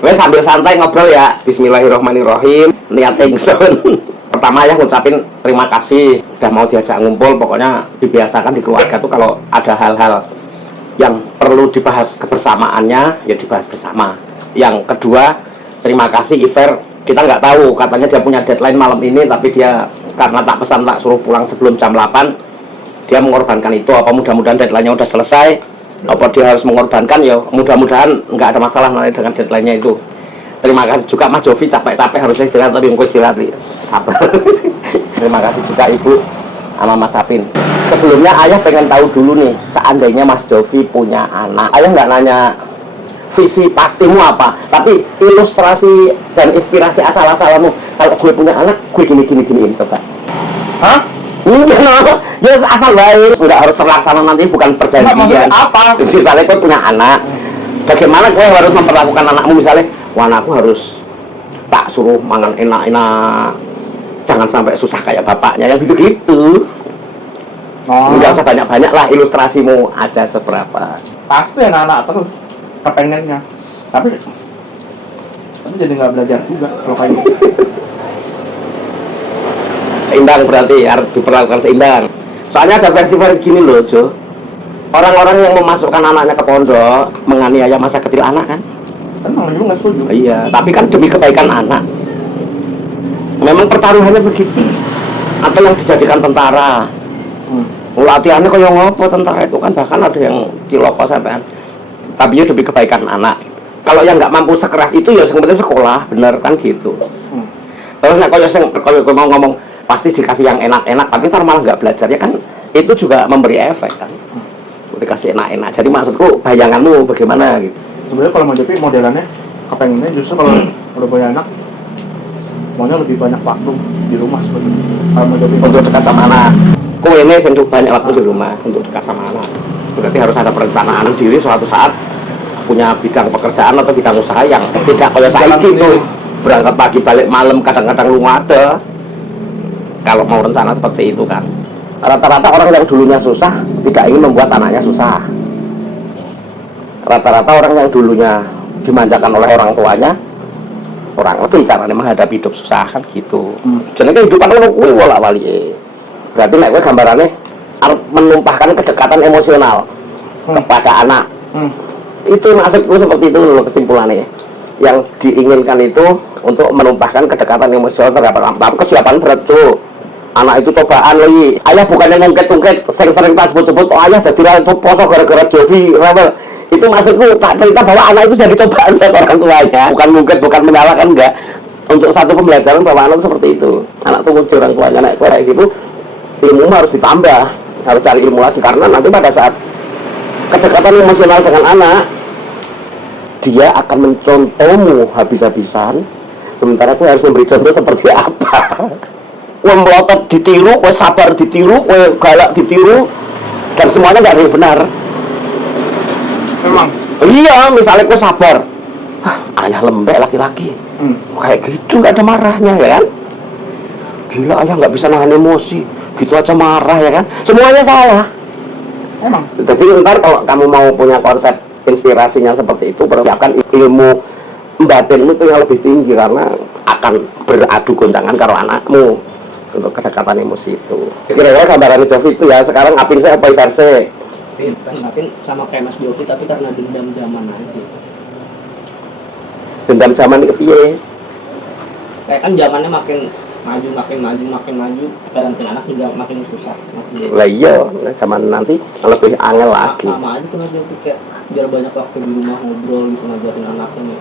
Wes sambil santai ngobrol ya. Bismillahirrohmanirrohim. Niat ingsun. Pertama ya ngucapin terima kasih udah mau diajak ngumpul. Pokoknya dibiasakan di keluarga tuh kalau ada hal-hal yang perlu dibahas kebersamaannya ya dibahas bersama. Yang kedua, terima kasih Iver. Kita nggak tahu, katanya dia punya deadline malam ini, tapi dia karena tak pesan tak suruh pulang sebelum jam 8, dia mengorbankan itu. Apa mudah-mudahan deadline-nya udah selesai, apa dia harus mengorbankan, ya mudah-mudahan nggak ada masalah nanti dengan deadline-nya itu. Terima kasih juga Mas Jovi, capek-capek harusnya istirahat, tapi engkau istirahat sabar. Terima kasih juga Ibu sama Mas Sapin. Sebelumnya ayah pengen tahu dulu nih, seandainya Mas Jovi punya anak, ayah nggak nanya visi pastimu apa, tapi ilustrasi dan inspirasi asal-asalmu. Kalau gue punya anak, gue gini coba. Hah? Iya, no. Ya asal baik, sudah harus terlaksana nanti, bukan perjanjian. Apa? Misalnya gue punya anak, bagaimana gue harus memperlakukan anakmu? Misalnya, wah anakku harus tak suruh mangan enak-enak, jangan sampai susah kayak bapaknya, yang gitu-gitu. Nggak usah banyak-banyak lah, ilustrasimu aja seberapa. Pasti anak-anak terus kepengennya, tapi jadi nggak belajar juga kalau kayak gitu. Seimbang berarti harus diperlakukan seimbang. Soalnya ada versi-versi gini loh, Jo. Orang-orang yang memasukkan anaknya ke pondok menganiaya masa kecil anak kan? Kan malah juga nggak setuju. Iya, tapi kan demi kebaikan anak. Memang pertaruhannya begitu. Atau yang dijadikan tentara. Latihannya kayak ngopo tentara itu kan, bahkan ada yang ciloko sampean. Tapi ya demi kebaikan anak. Kalau yang nggak mampu sekeras itu ya yang penting sekolah, bener kan gitu. Terus nek kalau ngomong pasti dikasih yang enak-enak, tapi ntar malah nggak belajar ya kan, itu juga memberi efek kan. Dikasih enak-enak. Jadi maksudku bayanganmu bagaimana gitu. Sebenarnya kalau mau jadi modelannya kepengennya justru kalau udah punya anak maunya lebih banyak waktu di rumah sebetulnya. Kalau mau jadi untuk dekat sama anak. Kue ini sentuh banyak waktu di rumah untuk dekat sama anak. Berarti harus ada perencanaan diri suatu saat punya bidang pekerjaan atau bidang usaha yang tidak kayak saya gitu. Berangkat pagi balik malam, kadang-kadang lu ada. Kalau mau rencana seperti itu kan. Rata-rata orang yang dulunya susah tidak ingin membuat anaknya susah. Rata-rata orang yang dulunya dimanjakan oleh orang tuanya, orang lebih caranya menghadapi hidup susah kan gitu. Jadi kehidupan lu kuwi wolak-walik. Berarti nek kowe gambarannya menumpahkan kedekatan emosional kepada anak. Itu maksudku seperti itu loh kesimpulannya. Yang diinginkan itu untuk menumpahkan kedekatan emosional terhadap anak. Tapi kesiapan berat tuh. Anak itu cobaan lagi. Ayah bukannya ngungket-ungket sering-sering tak sebut-sebut, oh ayah jadi itu poso gara-gara Jovi rebel. Itu maksudku tak cerita bahwa anak itu jadi cobaan buat orang tuanya. Bukan ngungket, bukan menyalahkan, enggak. Untuk satu pembelajaran bahwa anak itu seperti itu. Anak itu muncul orang tuanya naik kayak gitu, ilmu harus ditambah, harus cari ilmu lagi, karena nanti pada saat kedekatan emosional dengan anak, dia akan mencontohmu habis-habisan, sementara aku harus memberi contoh seperti apa. Kowe melotot ditiru, kowe sabar ditiru, kowe galak ditiru, dan semuanya nggak ada yang benar. memang Iya, misalnya kowe sabar, ayah lembek laki-laki, kayak gitu nggak ada marahnya ya kan? Gila, ayah nggak bisa nahan emosi, gitu aja marah ya kan? Semuanya salah. emang. Jadi ntar kalau kamu mau punya konsep inspirasinya seperti itu, persiapkan ilmu batinmu itu yang lebih tinggi, karena akan beradu goncangan karo anakmu untuk kedekatan emosi itu. Kira-kira gambaran Jovi itu ya sekarang apin saya apa versi? Apin sama kayak Mas Jovi, tapi karena dendam zaman aja. Dendam zaman ini piye? Kayak kan zamannya makin maju, parenting anak juga makin susah. Lah iya, zaman nanti lebih angel lagi. Sama aja tuh Mas Jovi, kayak biar banyak waktu di rumah ngobrol gitu ngajarin anaknya.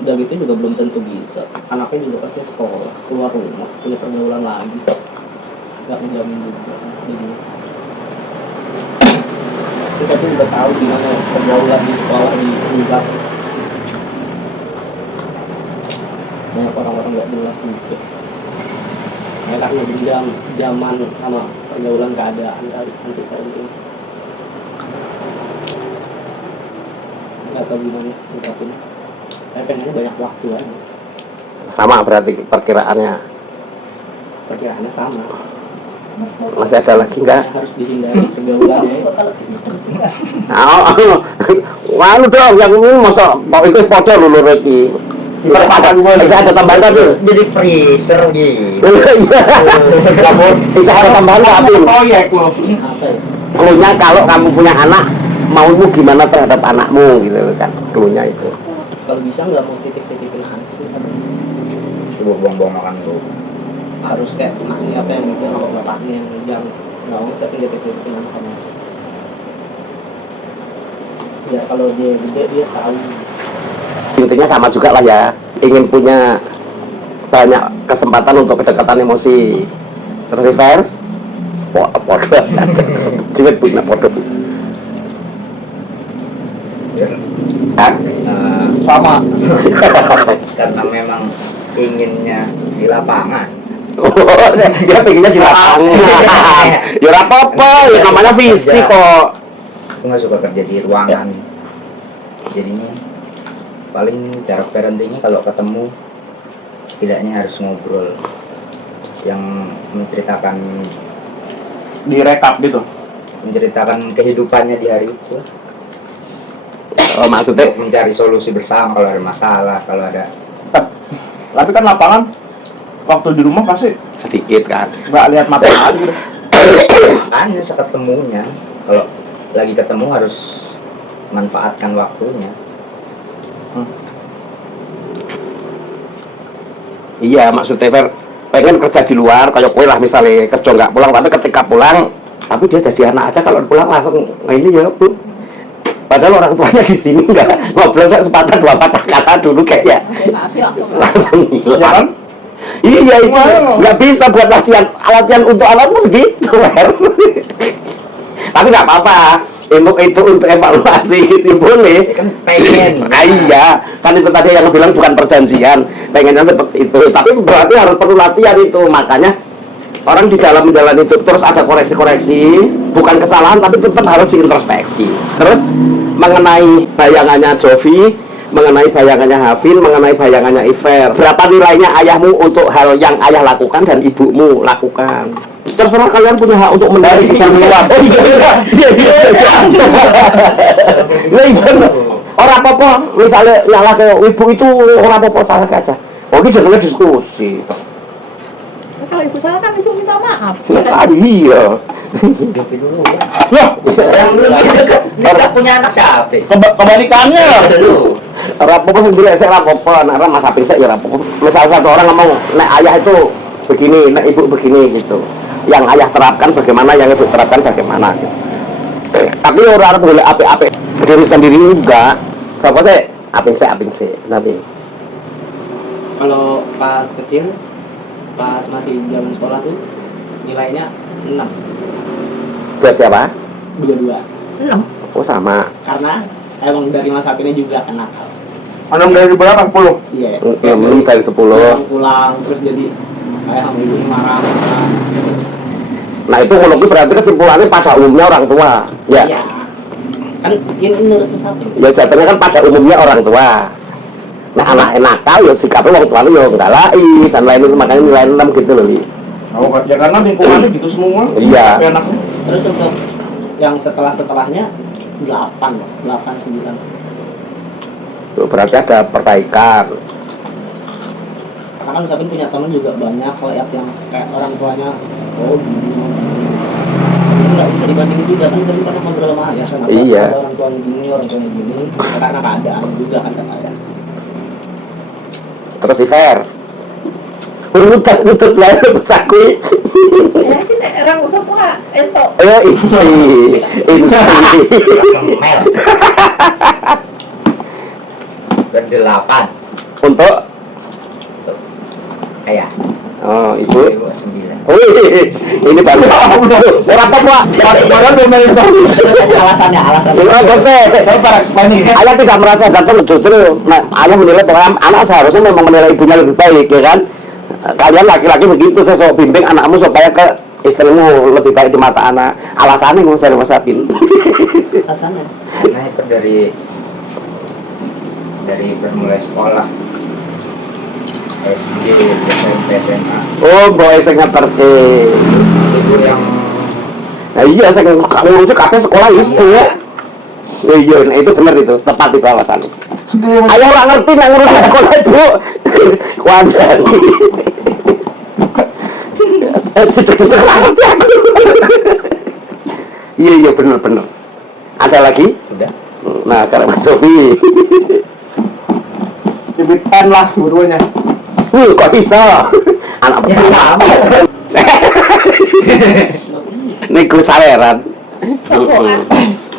Udah gitu juga belum tentu bisa. Anaknya juga pasti sekolah, keluar rumah, punya pergaulan lagi. Gak menjamin juga. Kita tuh udah tahu gimana pergaulan di sekolah di Unggah. Banyak orang-orang gak jelas juga. Ya karena dendam zaman sama pergaulan keadaan dari nanti parenting. Gak tau gimana sikapin. Saya pengennya banyak waktu aja. Sama berarti perkiraannya. Perkiraannya sama. Masih ada lagi enggak? Harus dihindari pergaulannya. Oh, Anu dong, yang ini masa kok itu podo lho iki. Ada ada tambahan tadi. Jadi freezer gitu. Iya. Kamu bisa ada tambahan tapi proyek lo. Apa ya? keluhnya kalau kamu punya anak, maumu gimana terhadap anakmu gitu kan. Keluhnya itu. Kalau bisa nggak mau titip-titipin anak. Coba buang-buang makan dulu. Harus kayak emaknya apa yang mikir sama bapaknya yang nggak mau tapi titip-titipin anak kamu. Ya kalau dia gede dia tahu. Intinya sama juga lah ya, ingin punya banyak kesempatan untuk kedekatan emosi. Terus si Fer, podo cilik punya podo. Biar Hah? Sama. karena memang inginnya di lapangan. Oh, dia pengennya di lapangan. Ya ora apa-apa, ya namanya fisik kok. Aku nggak suka kerja di ruangan. Jadinya paling cara parentingnya kalau ketemu setidaknya harus ngobrol yang Direkap gitu. menceritakan kehidupannya di hari itu, Oh, maksudnya mencari solusi bersama kalau ada masalah, kalau ada Tapi kan lapangan waktu di rumah pasti sedikit kan. nggak lihat matahari gitu. hanya seketemunya. Kalau lagi ketemu harus manfaatkan waktunya. Iya, maksudnya Fer pengen kerja di luar, kayak kowe lah misalnya kerja nggak pulang, tapi ketika pulang, tapi dia jadi anak aja kalau pulang langsung ini ya Bu. Padahal orang tuanya di sini nggak ngobrol sepatah dua patah kata dulu kayaknya Maaf ya aku. langsung Ya hilang. kan? Iya itu nggak bisa buat latihan untuk anakmu gitu Fer. Tapi nggak apa-apa. Itu untuk evaluasi gitu boleh. Ya kan pengen. Nah, iya, kan itu tadi yang bilang bukan perjanjian, pengennya seperti itu. Tapi berarti harus perlu latihan itu. Makanya orang di dalam menjalani itu terus ada koreksi-koreksi, bukan kesalahan tapi tetap harus diintrospeksi. Terus mengenai bayangannya Jovi, mengenai bayangannya Hafin, mengenai bayangannya Iver, berapa nilainya ayahmu untuk hal yang ayah lakukan dan ibumu lakukan? Terserah kalian punya hak untuk menarik kesimpulan. Oh iya. Nah, iya. Orang apa-apa, misalnya nyalah ke ibu itu orang apa-apa salah aja. Oke, jadinya diskusi. Kalau ibu salah kan ibu minta maaf. Nah, iya. Jovi dulu ya. Loh, Yang lebih dekat, dia punya anak siapa? kebalikannya. Dulu. Rapopo sing jelek sik rapopo, nek ora Mas Apik sik ya rapopo. Misal satu orang ngomong, nek ayah itu begini, nek ibu begini gitu. Yang ayah terapkan bagaimana, yang ibu terapkan bagaimana gitu. Tapi ora arep golek apik-apik diri sendiri enggak. Sapa sih? Apik sik. Tapi Kalau pas kecil, pas masih zaman sekolah tuh nilainya 6, buat siapa? dua-dua. 6. Oh sama. Karena emang dari Mas Hafin juga kan nakal. 6 dari berapa? 10. Iya. Dari 10. Pulang terus jadi kayak sama ibu marah. Nah itu menurutku berarti kesimpulannya pada umumnya orang tua. Ya. Iya. Kan ini menurut Mas Hafin. Ya jatuhnya kan pada umumnya orang tua. Nah anak nakal ya sikapnya orang tua ya nggalai dan lain itu makanya nilai 6 gitu loh. Li. Oh, ya karena lingkungannya gitu semua. Iya. Tapi anaknya. Terus untuk yang setelahnya 8, 9. Tuh, berarti ada perbaikan. Karena Mas Hafin punya teman juga banyak lihat yang kayak orang tuanya oh gini. Ini nggak bisa dibandingin juga kan sering pernah ngobrol sama ayah kan. Iya. Orang tuanya gini, orang tuanya gini. Ya, karena keadaan juga kan kata ayah. Terus si Fer Utut lah sakui. Ya ini orang udah tua entok. Inci. Kemel. Berdelapan. Untuk Ayah. oh ibu. Ibu 9. Wih, ini baru. Orang apa Pak? Orang pemain itu. Alasannya. Orang bosnya. Ayah tidak merasa jatuh justru. Nah, ayah menilai bahwa anak seharusnya memang menilai ibunya lebih baik, ya kan? Kalian laki-laki begitu, saya sok bimbing anakmu supaya ke istrimu lebih baik di mata anak. Alasannya gue cari Mas Apin. Alasannya. Karena itu dari bermulai sekolah SD, SMP, SMA. Oh, boy, saya ngerti. Ibu yang Nah iya, saya ngurusin kakek sekolah itu. Iya, nah itu benar itu, tepat itu alasannya. Sedih. Ayah orang ngerti nang ngurus sekolah itu. Kuandani. Cedek-cedek ngerti aku. Iya iya benar. Ada lagi? Udah. Nah, karena Mas Sofi. Big fan lah dua-duanya. Kok bisa? Anak Ya pertama. sama. Nego saweran.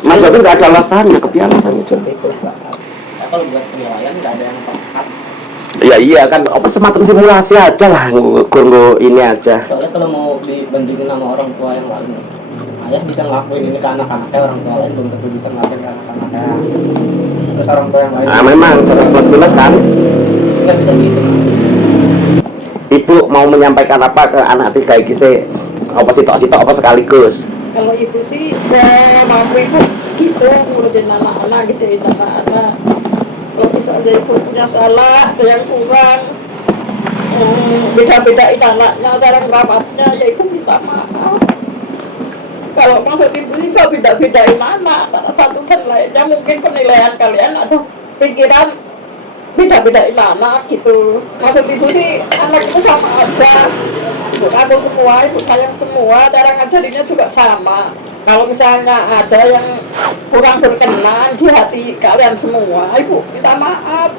Mas Sofi nggak ada alasannya, kebiasaannya juga. Ya, kalau buat penilaian nggak ada yang tepat. Ya iya kan, apa semacam simulasi aja lah, gue ini aja. Soalnya kalau mau dibandingin sama orang tua yang lain, ayah bisa ngelakuin ini ke anak-anaknya, orang tua lain belum tentu bisa ngelakuin ke anak-anaknya. Terus orang tua yang lain Nah memang, cara plus minus kan. nggak bisa gitu. Ibu mau menyampaikan apa ke anak tiga iki sih? Apa sitok apa sekaligus? Kalau ibu sih, ya mampu ibu segitu ngurusin anak-anak gitu, anak-anak. Kalau misalnya ibu punya salah, ada yang kurang, beda-bedain anaknya, cara merawatnya, ya ibu minta maaf. Kalau maksud ibu ini kalau beda-bedain anak, satu dan lainnya mungkin penilaian kalian ada pikiran beda-bedain anak gitu. Maksud ibu sih anak itu sama aja. Ibu aku semua, ibu sayang semua, cara ngajarinnya juga sama. Kalau misalnya ada yang kurang berkenan di hati kalian semua, ibu minta maaf.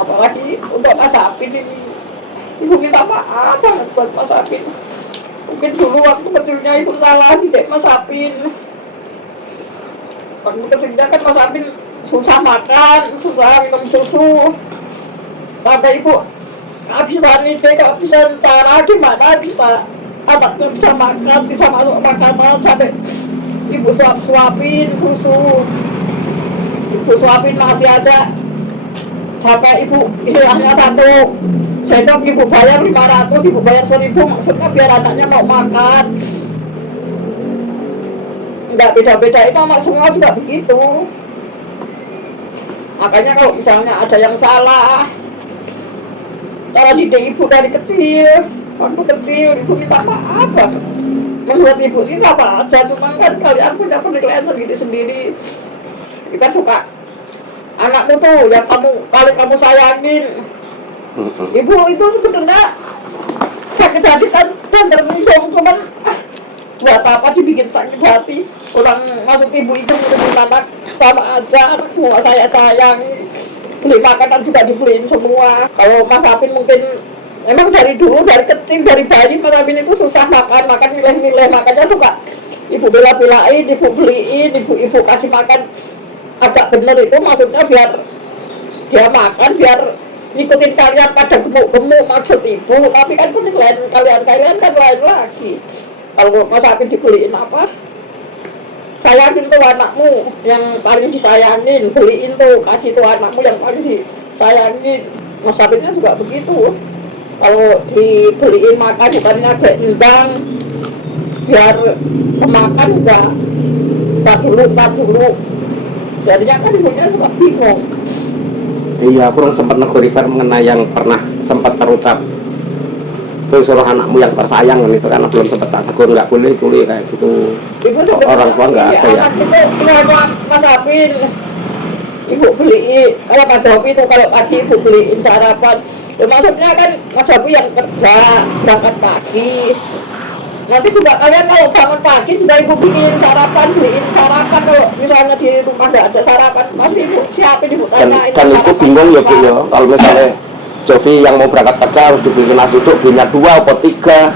Apalagi untuk Mas Apin ini, ibu minta maaf banget buat Mas Apin. Mungkin dulu waktu kecilnya ibu salah didik Mas Apin. Waktu kecilnya kan Mas Apin susah makan, susah minum susu. Sampai ibu kehabisan ide, kehabisan cara gimana bisa anaknya bisa makan, bisa masuk makanan, sampai ibu suapin susu, ibu suapin masih aja, sampai ibu istilahnya satu sendok ibu bayar 500, ibu bayar 1000, maksudnya biar anaknya mau makan. Nggak beda-beda itu sama semua juga begitu. Makanya kalau misalnya ada yang salah, cara didik ibu dari kecil, waktu kecil ibu minta maaf banget. Menurut ibu sih sama aja, cuma kan kalian punya penilaian sendiri-sendiri. Kita suka anakmu tuh yang kamu sayangin. Ibu itu sebenarnya sakit hati kan dan tersinggung, cuman buat apa dibikin sakit hati. Orang masuk ibu itu ngurusin anak sama aja, anak semua saya sayangi. Beli makanan juga dibeliin semua. Kalau Mas Apin mungkin emang dari dulu, dari kecil, dari bayi Mas Apin itu susah makan milih-milih, makanya suka ibu bela-belain, ibu beliin, ibu kasih makan agak bener itu, maksudnya biar dia makan, biar ngikutin kalian pada gemuk-gemuk maksud ibu. Tapi kan penilaian kalian kan lain lagi. Kalau Mas Apin dibeliin apa, sayangin tuh anakmu yang paling disayangin, beliin tuh, kasih tuh anakmu yang paling disayangin. Mas Apinnya juga begitu. Kalau dibeliin makan bukannya gendang, biar kemakan enggak dulu. Jadinya kan ibunya juga bingung. Iya, aku sempat negorifer mengenai yang pernah sempat terucap. Itu suruh anakmu yang tersayang itu karena belum sempat tak tegur, nggak boleh tuli kayak gitu. Ibu Orang tua nggak ada ya. Anak itu kenapa Mas Apin? Ibu beliin, kalau Mas Dopi itu kalau pagi ibu beliin sarapan. Ya, maksudnya kan Mas Dopi yang kerja, berangkat pagi. Nanti juga kalian kalau bangun pagi juga ibu beliin sarapan. Kalau misalnya di rumah nggak ada sarapan, pasti ibu siapin, ibu tanya. Dan itu bingung ya Bu ya, kalau misalnya Jovi yang mau berangkat kerja harus dibeliin nasi uduk, belinya 2 atau 3.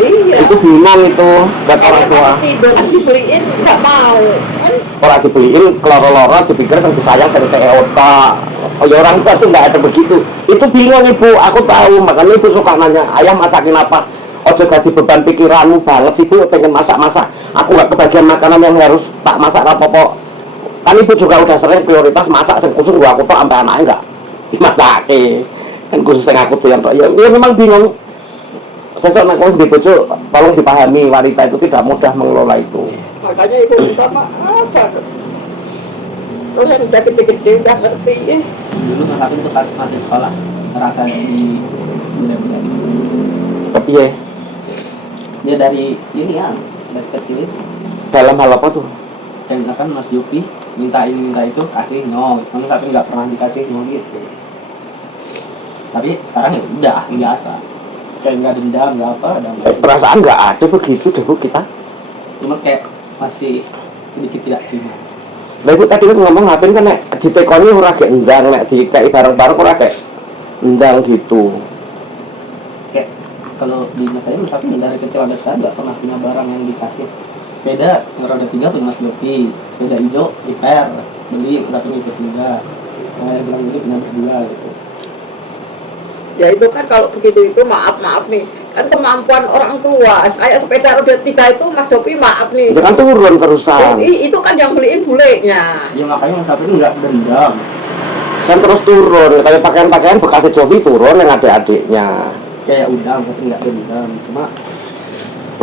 Iya. Itu bingung itu buat orang tua. Tidur dibeliin nggak mau kan? Orang dibeliin keloro-loro dipikir yang disayang sing cek otak. Oh ya orang tua tuh nggak ada begitu. Itu bingung ibu, aku tahu, makanya ibu suka nanya, ayah masakin apa? Ojo jadi beban pikiranmu banget sih Bu, pengen masak-masak. Aku nggak kebagian makanan yang harus tak masak apa-apa. Kan ibu juga udah sering prioritas masak sing khusus gua aku tuh sampai anaknya enggak dimasake. Kan khusus yang aku tuh yang ya memang bingung. Sesuk nek wis dibojo, tolong dipahami wanita itu tidak mudah mengelola itu. Makanya ibu minta maaf banget. Terus yang udah gede-gede udah ngerti ya. Dulu Mas Apin tuh pas masih sekolah ngerasain di bunda-bunda. Tapi ya Dia dari ini ya, dari kecil dalam hal apa tuh? kayak misalkan Mas Yopi minta ini minta itu kasih no, Mas Apin nggak pernah dikasih no gitu. Tapi sekarang ya udah biasa, kayak nggak dendam nggak apa, Perasaan nggak ada begitu deh Bu kita. cuma kayak masih sedikit tidak terima. Lah ibu tadi ngomong Hafin kan nek ditekoni ora gek ndang, nek dikei bareng-bareng ora gek ndang gitu. Kayak kalau diingatnya Mas Apin dari kecil ada sekarang nggak pernah punya barang yang dikasih. Sepeda roda 3 punya Mas Yopi, sepeda hijau Iper beli udah punya ketiga, yang ada bilang beli punya berdua gitu. Ya itu kan kalau begitu itu maaf nih, kan kemampuan orang tua. Kayak sepeda roda 3 itu Mas Dopi maaf nih. Itu kan turun terusan. Itu kan yang beliin bulenya. Ya makanya Mas Apin nggak dendam. Kan terus turun, kayak pakaian-pakaian bekasnya Jovi turun yang adik-adiknya. Kayak udah tapi nggak dendam, cuma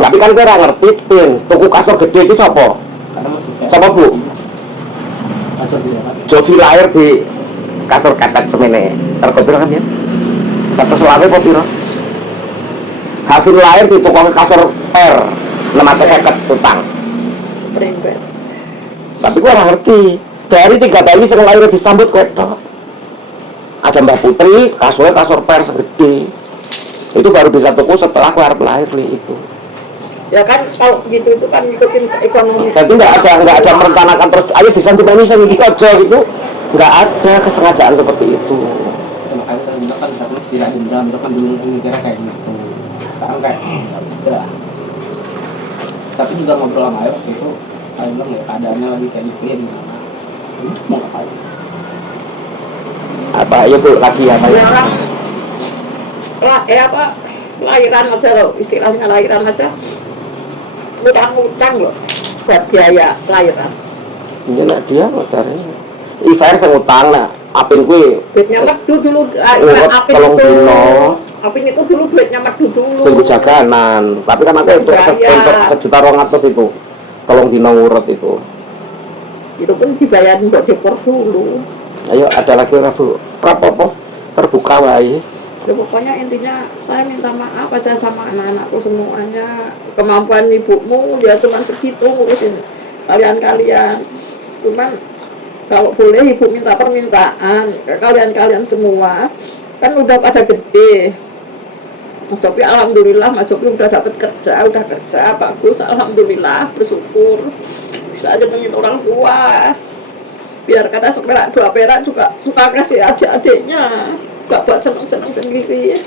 Tapi kan kira ngerti Pin, tuku kasur gede itu siapa? karena masih kayak Siapa Bu? kasur di dalam. Jovi lahir di kasur kaset semene. Terkau piro kan ya? Satu selawe apa piro? Hafin lahir di tukang kasur per 650 utang. Brengket. Tapi gua ora ngerti. Dari 3 bayi sing lahir disambut kowe tok. Ada Mbak Putri, kasurnya kasur per segede. Itu baru bisa tuku setelah aku arep lahir itu. Ya kan kalau begitu itu kan ngikutin ekonomi. Jadi nggak ada merencanakan terus ayo disantumani saya gitu aja gitu. Nggak ada kesengajaan seperti itu. Ya, makanya saya bilang kan satu tidak dendam, itu kan dulu mikirnya kayak gitu. Sekarang kayak ya udah. Tapi juga ngobrol sama Ayo waktu itu, Ayo bilang ya keadaannya lagi kayak gitu ya gimana? Mau ngapain? Apa ya Bu lagi apa Ya ya? orang lahiran aja loh, istilahnya lahiran aja. Utang loh buat biaya lahiran. Iya nak dia caranya. Ifair sing utang nak. Apin kuwi Duitnya merdu dulu, ngurut Apin tolong itu. dino. Apin itu dulu duitnya merdu dulu. Tunggu jaganan. Tapi kan aku untuk Bayar. $1.200.000 itu. Tolong dino ngurut itu. Itu pun dibayarin buat depor dulu. Ayo ada lagi ora Bu? Apa-apa? Terbuka wae. Ya, pokoknya intinya saya minta maaf aja sama anak-anakku semuanya. Kemampuan ibumu ya cuma segitu ngurusin kalian-kalian. Cuman kalau boleh ibu minta permintaan ke kalian-kalian semua, kan udah pada gede. Mas Sopi alhamdulillah, Mas Sopi udah dapat kerja bagus, alhamdulillah, bersyukur bisa aja mengingat orang tua. Biar kata seperak 2 perak juga suka kasih adik-adiknya, gak buat seneng-seneng sendiri.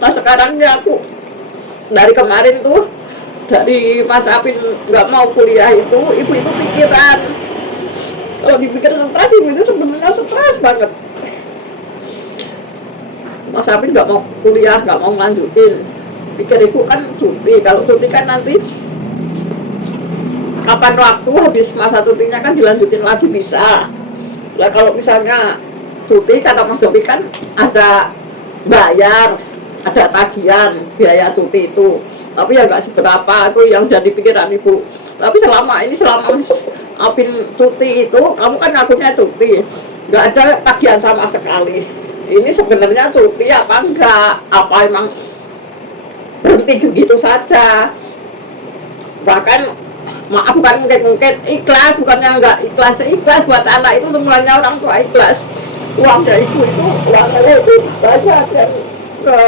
Nah sekarang ya aku dari kemarin tuh, dari Mas Apin nggak mau kuliah itu, ibu itu pikiran. Kalau dipikir stres, ibu itu sebenarnya stres banget. Mas Apin nggak mau kuliah, nggak mau lanjutin. Pikir ibu kan cuti, kalau cuti kan nanti kapan waktu habis masa cutinya kan dilanjutin lagi bisa. Lah kalau misalnya cuti kata Mas Sopi kan ada bayar, ada tagihan biaya cuti itu. Tapi ya nggak seberapa itu yang jadi pikiran ibu. Tapi selama Apin cuti itu, kamu kan ngakunya cuti, nggak ada tagihan sama sekali. Ini sebenarnya cuti apa enggak? Apa emang berhenti begitu saja? Bahkan maaf bukan mungkin ikhlas, bukannya enggak ikhlas buat anak itu semuanya orang tua ikhlas. Uangnya ibu itu uangnya itu banyak dan ke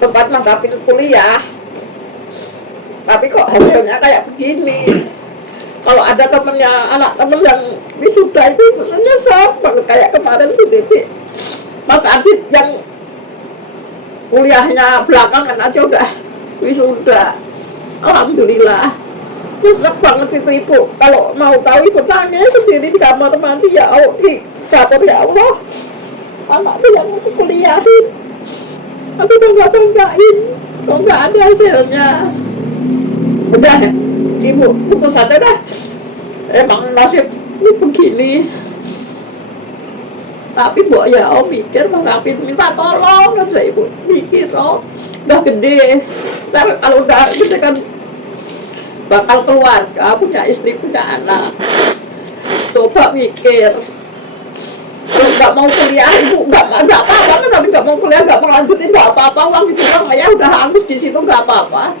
tempat Mas Apin kuliah. Tapi kok hasilnya kayak begini. Kalau ada anak temen yang wisuda itu nyesek banget kayak kemarin tuh Devi. Mas Adit yang kuliahnya belakangan aja udah wisuda. Alhamdulillah. Nyesek banget itu ibu. Kalau mau tahu ibu tanya sendiri di kamar mandi ya Allah, di dapur ya Allah. Anakku yang mau kuliahin. Aku banggain. Kok nggak ada hasilnya. Udah, ibu putus aja dah. Emang nasib ini begini. Tapi Bu ya mikir Mas Apin minta tolong kan saya ibu mikir udah gede. Ntar kalau udah gede kan bakal keluarga, punya istri, punya anak. Coba mikir. Kalau nggak mau kuliah ibu nggak apa-apa kan, tapi nggak mau kuliah nggak mau lanjutin nggak apa-apa, uang itu ya udah habis di situ nggak apa-apa.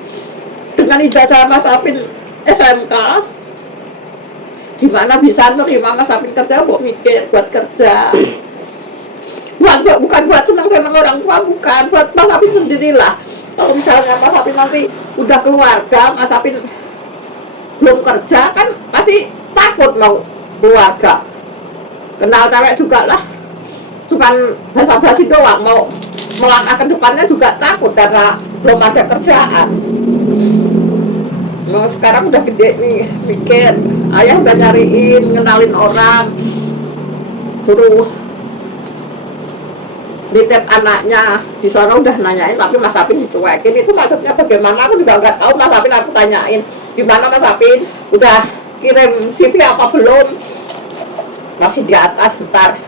Dengan ijazah Mas Apin SMK. Gimana bisa nerima Mas Apin kerja, buat mikir, buat kerja. Bukan buat senang-senang orang tua, bukan. Buat Mas Apin sendirilah. Kalau misalnya Mas Apin nanti udah keluarga, Mas Apin belum kerja, kan pasti takut mau keluarga. Kenal cewek juga lah. Cuman basa-basi doang, mau melangkah ke depannya juga takut karena belum ada kerjaan. Nah, sekarang udah gede nih, mikir, ayah udah nyariin, ngenalin orang, suruh nitip anaknya, di sana udah nanyain, tapi Mas Apin dicuekin. Itu maksudnya bagaimana? Aku juga nggak tahu. Mas Apin aku tanyain, gimana Mas Apin? Udah kirim CV apa belum? Masih di atas, bentar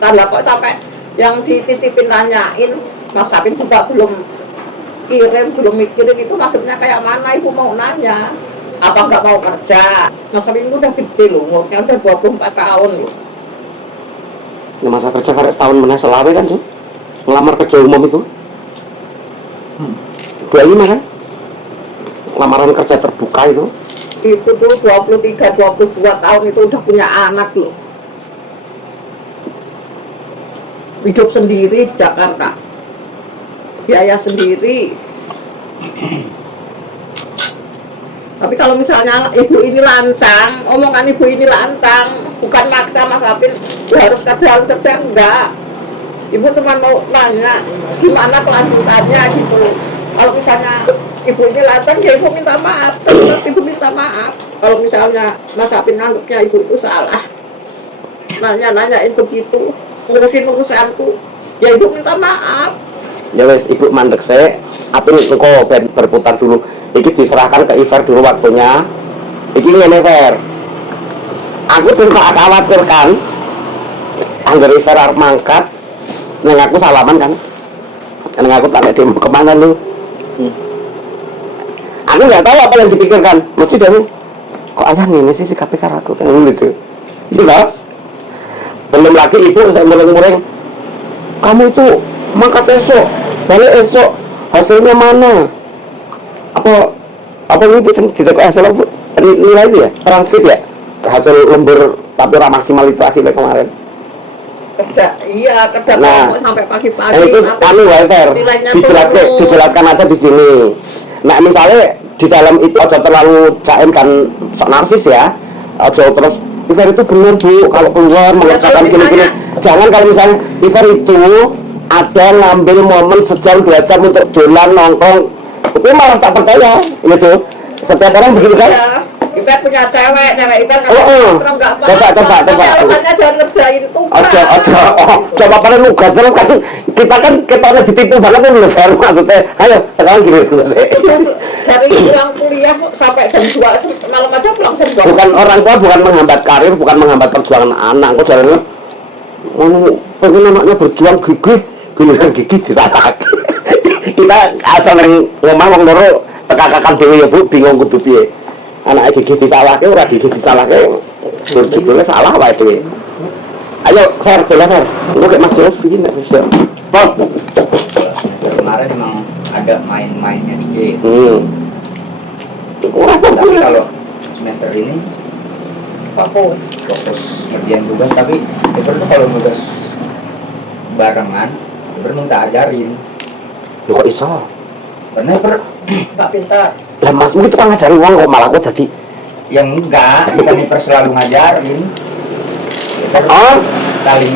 lah kok sampai yang dititipin nanyain, Mas Apin juga belum kirim, belum mikirin. Itu maksudnya kayak mana? Ibu mau nanya apa nggak mau kerja? Mas Apin itu udah gede loh, umurnya udah 24 tahun loh. Ya, masa kerja karek setahun meneh selawe kan tuh ngelamar kerja umum itu 25 kan lamaran kerja terbuka itu Tuh 23-22 tahun itu udah punya anak loh, hidup sendiri di Jakarta, biaya sendiri. Tapi kalau misalnya ibu ini lancang, omongan ibu ini lancang, bukan maksa Mas Apin harus kerja enggak. Ibu cuma mau nanya gimana kelanjutannya gitu. Kalau misalnya ibu ini lancang, ya ibu minta maaf, tetap ibu minta maaf. Kalau misalnya Mas Apin anggapnya ibu itu salah, nanyain begitu, ngurusin urusanku, ya ibu minta maaf. ya wes ibu mandek saya Apin engko berputar dulu iki diserahkan ke Iver dulu waktunya iki ngene Iver aku tuh tak khawatirkan anggar Iver arep mangkat nang aku salaman kan nang aku tak demo kemana lu aku nggak tahu apa yang dipikirkan mesti dari kok ayah nih sih sikapnya karo aku kan gitu ya belum lagi ibu saya mureng-mureng kamu itu mangkat esok balik esok hasilnya mana apa ini bisa kita kok hasil apa nilai itu ya transkrip ya hasil lembur tapi ora maksimal itu hasilnya kemarin Kerja nah, sampai pagi-pagi. nah itu anu Walter dijelaskan aja di sini. Nah misalnya di dalam itu aja terlalu jaim kan narsis ya aja terus Iver itu benar bu kalau keluar mengerjakan gini-gini jangan kalau misalnya Iver itu ada ngambil momen sejam 2 jam untuk dolan nongkrong itu malah tak percaya ini tuh setiap orang begitu kan Iver punya cewek Iver nggak coba alasannya jangan ngerjain tuh coba pada nugas terus kan kita udah ditipu banget nih Iver maksudnya ayo sekarang gini dari pulang kuliah sampai jam 2 malam aja pulang jam 2 bukan orang tua bukan menghambat karir bukan menghambat perjuangan anak kok jalannya pengen anaknya berjuang gigih giliran gigih disatak kita asal yang ngomong wong loro tekakakan dhewe ya Bu bingung kudu piye anake gigih disalahke ora gigih disalahke judulnya salah wae dhewe ayo Fer bola Fer engko kayak Mas Jovi nek bisa kemarin memang ada main-mainnya dikit ora tapi kalau semester ini fokus ngerjain tugas tapi Iver tuh kalau tugas barengan Iver minta ajarin lho kok iso karena Iver nggak pintar. lah Mas itu kan ngajarin wong kok malah kok jadi yang enggak bukan Iver selalu ngajarin Iver saling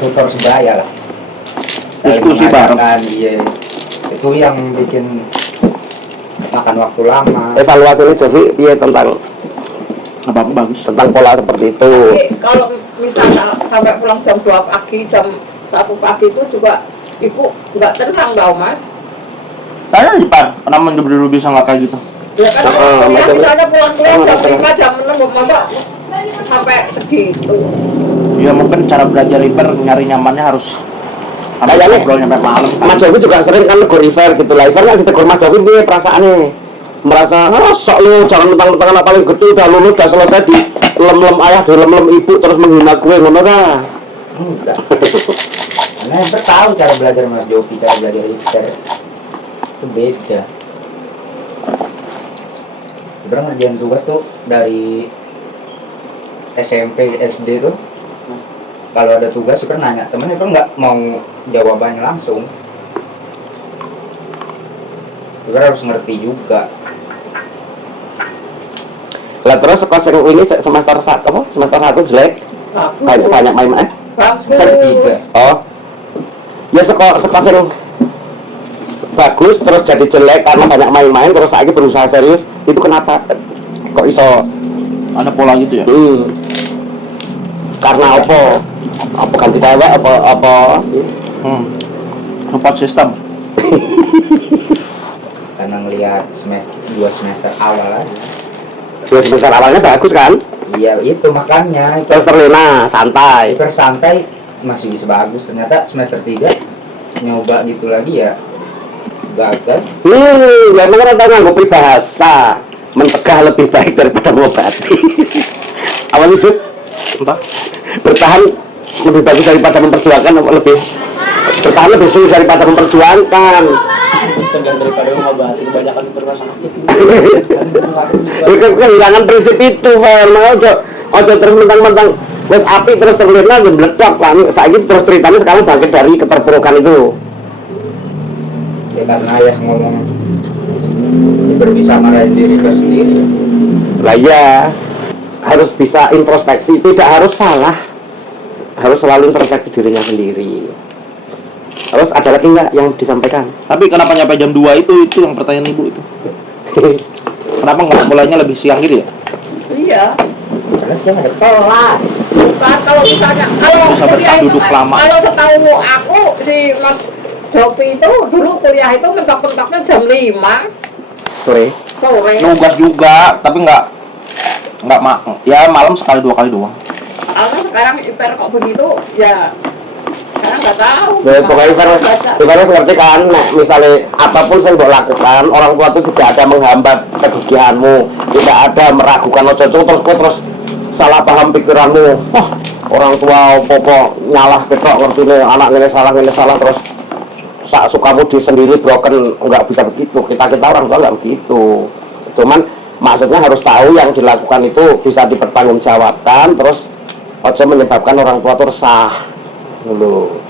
tutor sebaya lah Diskusi bareng. iya itu yang bikin makan waktu lama evaluasinya Jovi iya tentang apa bagus tentang pola seperti itu Kalau misalnya sampai pulang jam 2 pagi, jam 1 pagi itu juga ibu nggak tenang tau Mas. tanya di Pak kenapa dulu bisa nggak kayak gitu Ya kan misalnya pulang jam 5 jam 6 masa sampai segitu. ya mungkin cara belajar Iver nyari nyamannya harus kayaknya ngobrol sampai malam Mas Jovi juga sering kan negur Iver gitu lah Iver kan ditegur Mas Jovi piye perasaannya merasa sok lu jangan mentang-mentang anak paling gede udah lulus udah selesai di lem-lem ayah di lem-lem ibu terus menghina gue ngono ta enggak karena Iver tahu cara belajar Mas Jovi cara belajar Iver itu beda Sebenarnya ngerjain tugas tuh dari SMP, SD tuh kalau ada tugas Iper nanya temen, Iper nggak mau jawabannya langsung. Iper harus ngerti juga. Lah terus pas yang ini semester 1 apa? Semester 1 jelek. Banyak main Tiga. Oh. Ya sekolah yang bagus terus jadi jelek karena banyak main-main terus lagi berusaha serius. Itu kenapa? Kok iso Ada pola gitu ya? Karena apa? Apa ganti cewek apa? Support system. Karena ngelihat dua semester awal aja. Dua semester awalnya bagus kan? Iya itu makanya Terus terlena, santai. Iper santai masih bisa bagus. Ternyata semester 3 nyoba gitu lagi ya gagal. Memang orang tahu nganggo peribahasa mencegah lebih baik daripada mengobati. Apa itu? Entah. Bertahan lebih bagus daripada memperjuangkan, bertahan lebih sulit daripada memperjuangkan. Mencegah daripada mengobati, kebanyakan rumah sakit. Kehilangan prinsip itu, Fer. Ojo terus mentang-mentang wes api terus terlena meledak lah. Saiki terus ceritanya sekarang bangkit dari keterpurukan itu. Ya karena ayah ngomong Iper bisa marahin diri sendiri. Lah ya, harus bisa introspeksi, tidak harus salah, harus selalu introspeksi dirinya sendiri. Terus ada lagi nggak yang disampaikan? Tapi kenapa nyampe jam 2 itu yang pertanyaan ibu itu? Kenapa nggak mulainya lebih siang gitu ya? Iya. Karena sih ada kelas. Bukan kalau misalnya kalau Bisa kuliah itu duduk lama. kalau setahu aku si Mas Jopi itu dulu kuliah itu mentok-mentoknya jam 5 Sore. sore. Nugas juga, tapi nggak ya malam sekali 2 kali doang. Kalau sekarang Iper kok begitu ya sekarang nggak tahu. Ya, pokoknya saya ngerti kan, nah, misalnya apapun yang mbok lakukan, orang tua itu tidak ada menghambat kegigihanmu, tidak ada meragukan terus salah paham pikiranmu. Wah, orang tua opo nyalah ketok ngerti nih anak ini salah terus sak sukamu di sendiri broken, nggak bisa begitu. Kita orang tua nggak begitu. Cuman maksudnya harus tahu yang dilakukan itu bisa dipertanggungjawabkan, terus ojo menyebabkan orang tua resah dulu.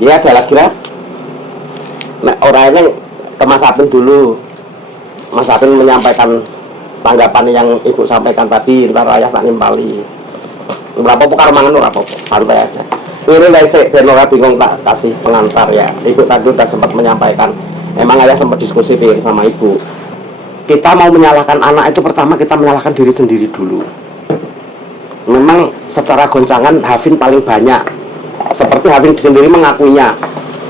Ya ada lagi lah. Nah orangnya ke Mas Apin dulu. Mas Apin menyampaikan tanggapan yang ibu sampaikan tadi. Ntar ayah tak nimpali. Berapa pukar mangan ora apa-apa, santai aja. Ini lah sih, biar ora bingung tak kasih pengantar ya. Ibu tadi udah sempat menyampaikan. Emang ayah sempat diskusi sama ibu. Kita mau menyalahkan anak itu pertama kita menyalahkan diri sendiri dulu. Memang secara goncangan Hafin paling banyak. Seperti Hafin sendiri mengakuinya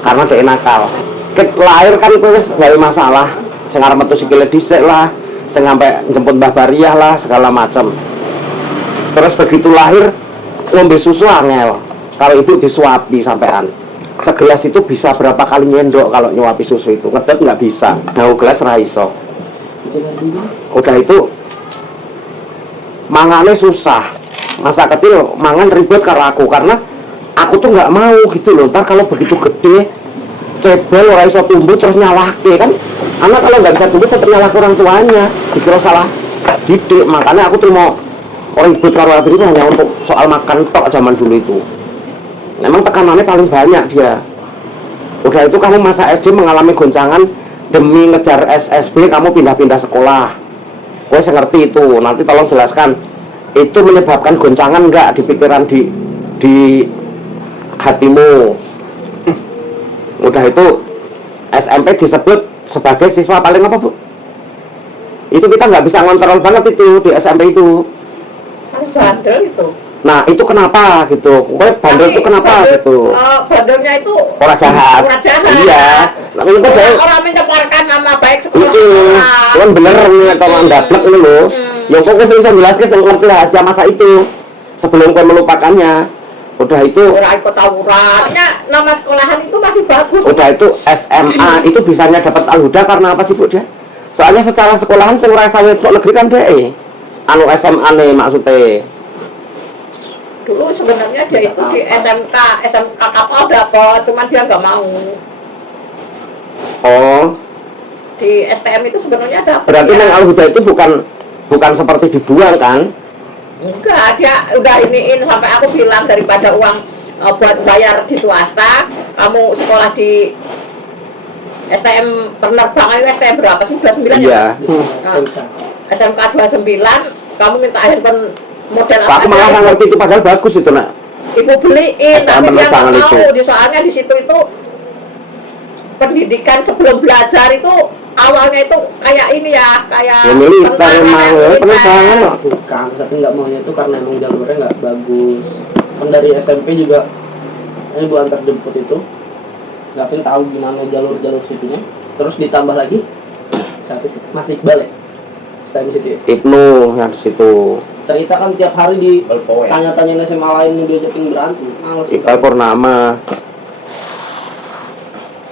karena dia nakal. Lahir kan terus dari masalah. Sing arep metu sikile dhisik lah, sing sampai jemput Mbah Bariah lah segala macam. Terus begitu lahir ngombe susu angel. Kalau ibu disuapi sampean. Segelas itu bisa berapa kali nyendok kalau nyuapi susu itu. Ngedot nggak bisa. Ngau gelas ra iso. Udah itu mangannya susah. Masa kecil mangan ribet karo aku karena aku tuh nggak mau gitu loh. Ntar kalau begitu gede cebol ora iso tumbuh terus nyalahke kan. Anak kalau nggak bisa tumbuh tetap nyalahke orang tuanya. Dikira salah didik. Makanya aku tuh mau ribet karo aku itu hanya untuk soal makan tok zaman dulu itu. Memang tekanannya paling banyak dia. Udah itu kamu masa SD mengalami goncangan demi ngejar SSB kamu pindah-pindah sekolah. Gue ngerti itu. Nanti tolong jelaskan. Itu menyebabkan goncangan enggak di pikiran di hatimu. Udah itu SMP disebut sebagai siswa paling apa, Bu? Itu kita nggak bisa ngontrol banget itu di SMP itu. Bandel itu. Nah itu kenapa gitu? Gue bandel itu kenapa gitu? Bandelnya itu Orang jahat. Orang jahat. Iya. Nah, itu orang mencemarkan nama baik sekolah. Cuman bener atau ndablek ini loh. Yang kok saya bisa jelaskan saya ngerti rahasia masa itu sebelum kau melupakannya. Udah itu. Ora ikut tawuran. Pokoknya nama sekolahan itu masih bagus. Udah itu SMA itu bisanya dapat Al-Huda karena apa sih Bu dia? Soalnya secara sekolahan saya ngerasa itu negeri kan deh. Anu SMA nih maksudnya. Dulu sebenarnya dia itu di SMK kapal dapat, cuman dia nggak mau. Oh, di STM itu sebenarnya dapat. Berarti Neng Al-Huda itu bukan seperti dibuang kan? Enggak, dia udah iniin sampai aku bilang daripada uang buat bayar di swasta, kamu sekolah di STM penerbangan itu STM berapa sih? 29 Iya. Nah, SMK 29, kamu minta handphone model Pak, aku malah nggak ngerti itu padahal bagus itu nak. Ibu beliin, tapi dia nggak penerbangan mau. itu. Soalnya di situ itu pendidikan sebelum belajar itu awalnya itu kayak ini ya, kayak Ya, militer emang, ya, penerbangan kok. Bukan, tapi nggak maunya itu karena emang jalurnya nggak bagus. Kan dari SMP juga ini Bu antar jemput itu nggak pernah tahu gimana jalur situnya. Terus ditambah lagi siapa sih? Mas Iqbal ya? STM situ ya? Ibnu yang di situ. Cerita kan tiap hari di Belpoe. tanya-tanyain SMA lain yang diajakin berantem. Males. Iqbal Purnama.